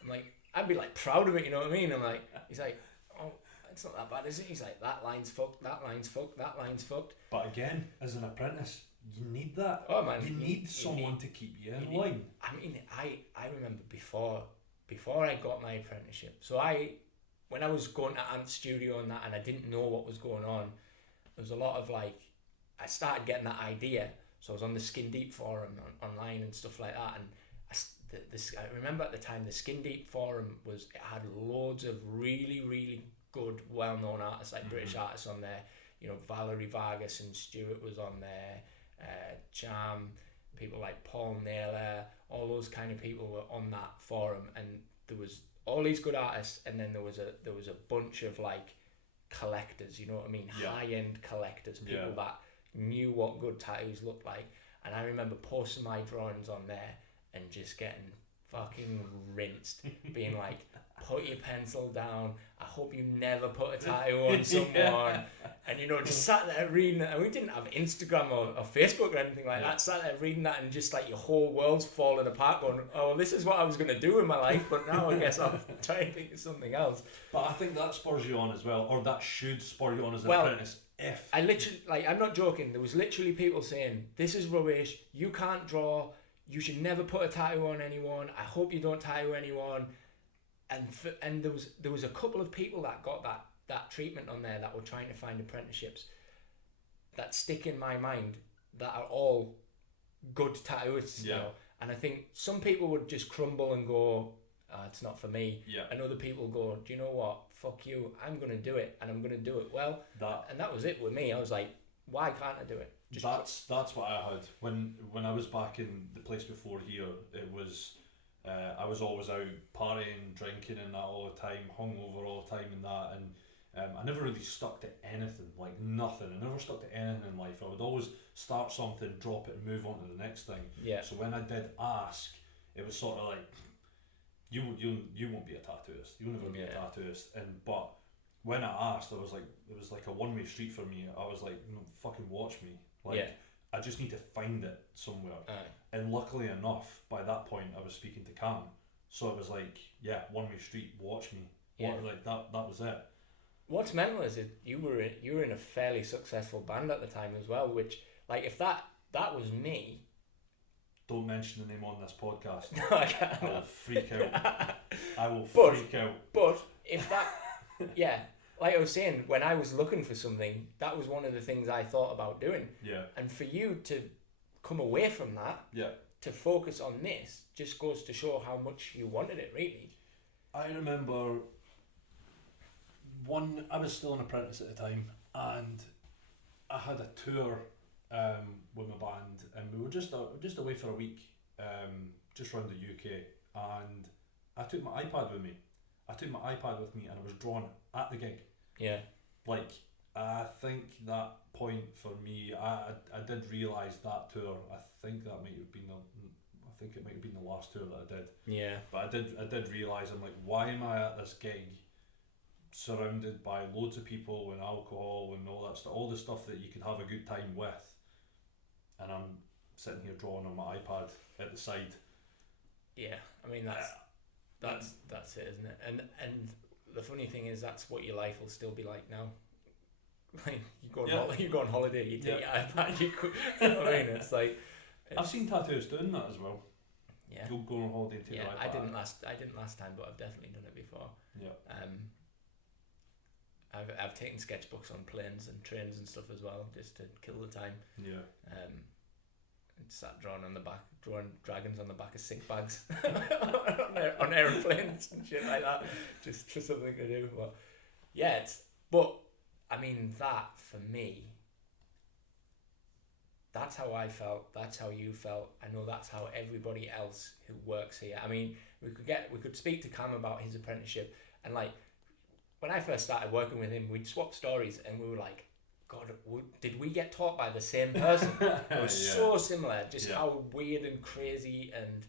I'm like, I'd be like proud of it, you know what I mean? I'm like, he's like, "Oh, it's not that bad, is it?" He's like, "That line's fucked. That line's fucked. That line's fucked." But again, as an apprentice, you need that. Oh man, you need someone to keep you in line. I mean, I remember before I got my apprenticeship. So when I was going to Ant's studio and that, and I didn't know what was going on, there was a lot of like, I started getting that idea. So I was on the Skin Deep forum online and stuff like that, and I remember at the time the Skin Deep forum had loads of really, really good, well-known artists, like British artists on there. You know, Valerie Vargas and Stewart was on there. Charm, people like Paul Naylor, all those kind of people were on that forum, and there was all these good artists, and then there was a bunch of like collectors, you know what I mean, high-end collectors, people that knew what good tattoos looked like. And I remember posting my drawings on there and just getting fucking rinsed, being like, put your pencil down, I hope you never put a tattoo on someone. And you know, just sat there reading it, and we didn't have Instagram or Facebook or anything like that. Sat there reading that, and just like your whole world's falling apart, going, oh, this is what I was going to do in my life, but now I guess I'll try and think of something else. But I think that spurs you on as well, or that should spur you on as an apprentice. If I literally, like, I'm not joking, there was literally people saying, this is rubbish, you can't draw, you should never put a tattoo on anyone, I hope you don't tattoo anyone. And there was a couple of people that got that treatment on there that were trying to find apprenticeships that stick in my mind, that are all good tattooists, you know. And I think some people would just crumble and go, it's not for me. And other people go, do you know what? Fuck you. I'm going to do it, and I'm going to do it well. And that was it with me. I was like, why can't I do it? That's what I had when I was back in the place before here. It was. I was always out partying, drinking and that all the time, hungover all the time and that, and I never really stuck to anything, like nothing. I never stuck to anything in life. I would always start something, drop it and move on to the next thing. So when I did ask, it was sort of like, you won't be a tattooist, you'll never be a tattooist. But when I asked, it was like a one-way street for me. I was like, no, fucking watch me. I just need to find it somewhere. And luckily enough, by that point, I was speaking to Cam. So it was like, one-way street, watch me. Like that was it. What's mental is you were in a fairly successful band at the time as well, which, like, if that was me... Don't mention the name on this podcast. No, I can't. I will freak out. Freak out. But if that... like I was saying, when I was looking for something, that was one of the things I thought about doing. And for you to come away from that, to focus on this, just goes to show how much you wanted it, really. I remember I was still an apprentice at the time, and I had a tour with my band, and we were just away for a week, just around the UK, and I took my iPad with me. And I was drawn at the gig. Like, I think that point for me, I did realise that tour. I think it might have been the last tour that I did. But I did realise, I'm like, why am I at this gig surrounded by loads of people and alcohol and all that stuff, all the stuff that you could have a good time with, and I'm sitting here drawing on my iPad at the side. I mean, that's it, isn't it? And the funny thing is, that's what your life will still be like now. like you go on holiday, you take your iPad, you know what I mean? It's like I've seen tattoos doing that as well. Yeah. You'll go on holiday and take your iPad. I didn't last time, but I've definitely done it before. Yeah. I've taken sketchbooks on planes and trains and stuff as well, just to kill the time. Yeah. Sat drawing dragons on the back of sick bags on aeroplanes and shit like that, just for something to do. But yeah, but I mean, that for me, that's how I felt. That's how you felt. I know that's how everybody else who works here. I mean, we could speak to Cam about his apprenticeship, and like when I first started working with him, we'd swap stories, and we were like, God, did we get taught by the same person? It was so similar, just how weird and crazy and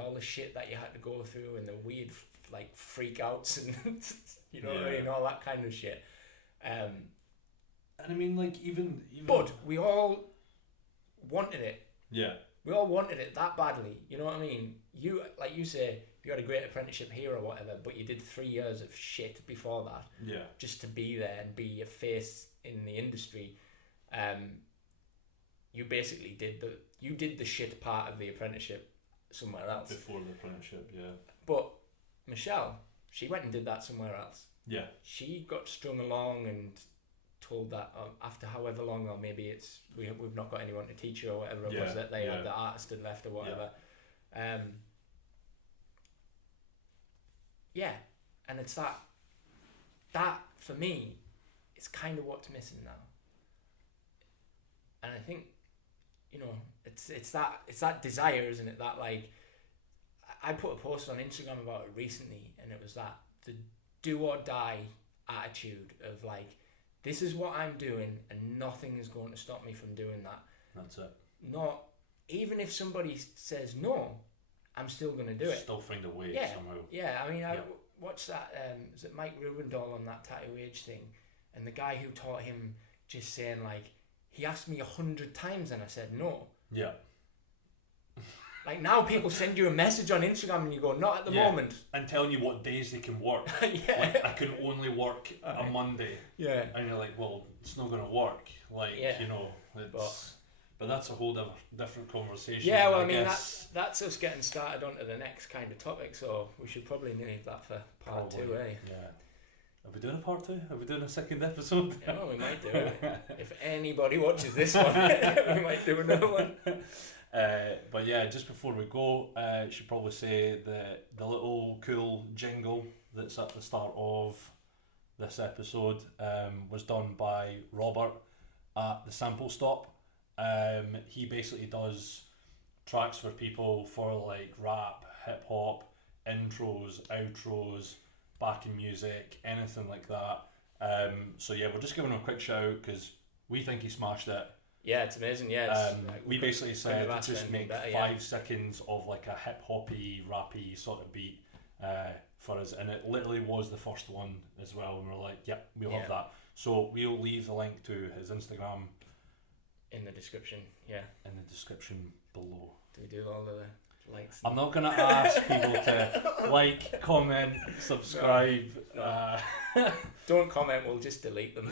all the shit that you had to go through and the weird like freak outs and you know what I mean, all that kind of shit. And I mean, like even but we all wanted it. Yeah. We all wanted it that badly. You know what I mean? You, like you say, you had a great apprenticeship here or whatever, but you did 3 years of shit before that. Yeah. Just to be there and be a face in the industry. You basically did the shit part of the apprenticeship somewhere else. Before the apprenticeship, yeah. But Michelle, she went and did that somewhere else. Yeah. She got strung along and told that after however long, or maybe it's we've not got anyone to teach her or whatever it was that they had, the artist had left or whatever. And it's that for me, it's kind of what's missing now. And I think, you know, it's that desire, isn't it? That like, I put a post on Instagram about it recently, and it was that the do or die attitude of like, this is what I'm doing, and nothing is going to stop me from doing that. That's it. Not even if somebody says no, I'm still going to do it. Still find a way somehow. Yeah, I mean, I watched that. Was it Mike Rubendahl on that tattoo age thing? And the guy who taught him just saying like, he asked me 100 times and I said no. Yeah. Like now people send you a message on Instagram and you go, not at the moment. And telling you what days they can work. Like, I can only work a Monday. Yeah. And you're like, well, it's not going to work. Like, you know, but that's a whole different conversation. Yeah, well, I mean, that's us getting started onto the next kind of topic, so we should probably leave that for part 2, eh? Yeah. Are we doing a part 2? Are we doing a second episode? Yeah, well, we might do it. If anybody watches this one, we might do another one. But yeah, just before we go, I should probably say that the little cool jingle that's at the start of this episode was done by Robert at the Sample Stop. He basically does tracks for people for like rap, hip hop, intros, outros, backing music, anything like that. So yeah, we're just giving him a quick shout out because we think he smashed it. Yeah, it's amazing. Yeah, we basically said just make 5 seconds of like a hip hoppy, rappy sort of beat for us, and it literally was the first one as well. And we're like, yep, we'll have that. So we'll leave the link to his Instagram in the description. Yeah, in the description below. Do we do all the likes? I'm not gonna ask people to like, comment, subscribe. No. Don't comment. We'll just delete them.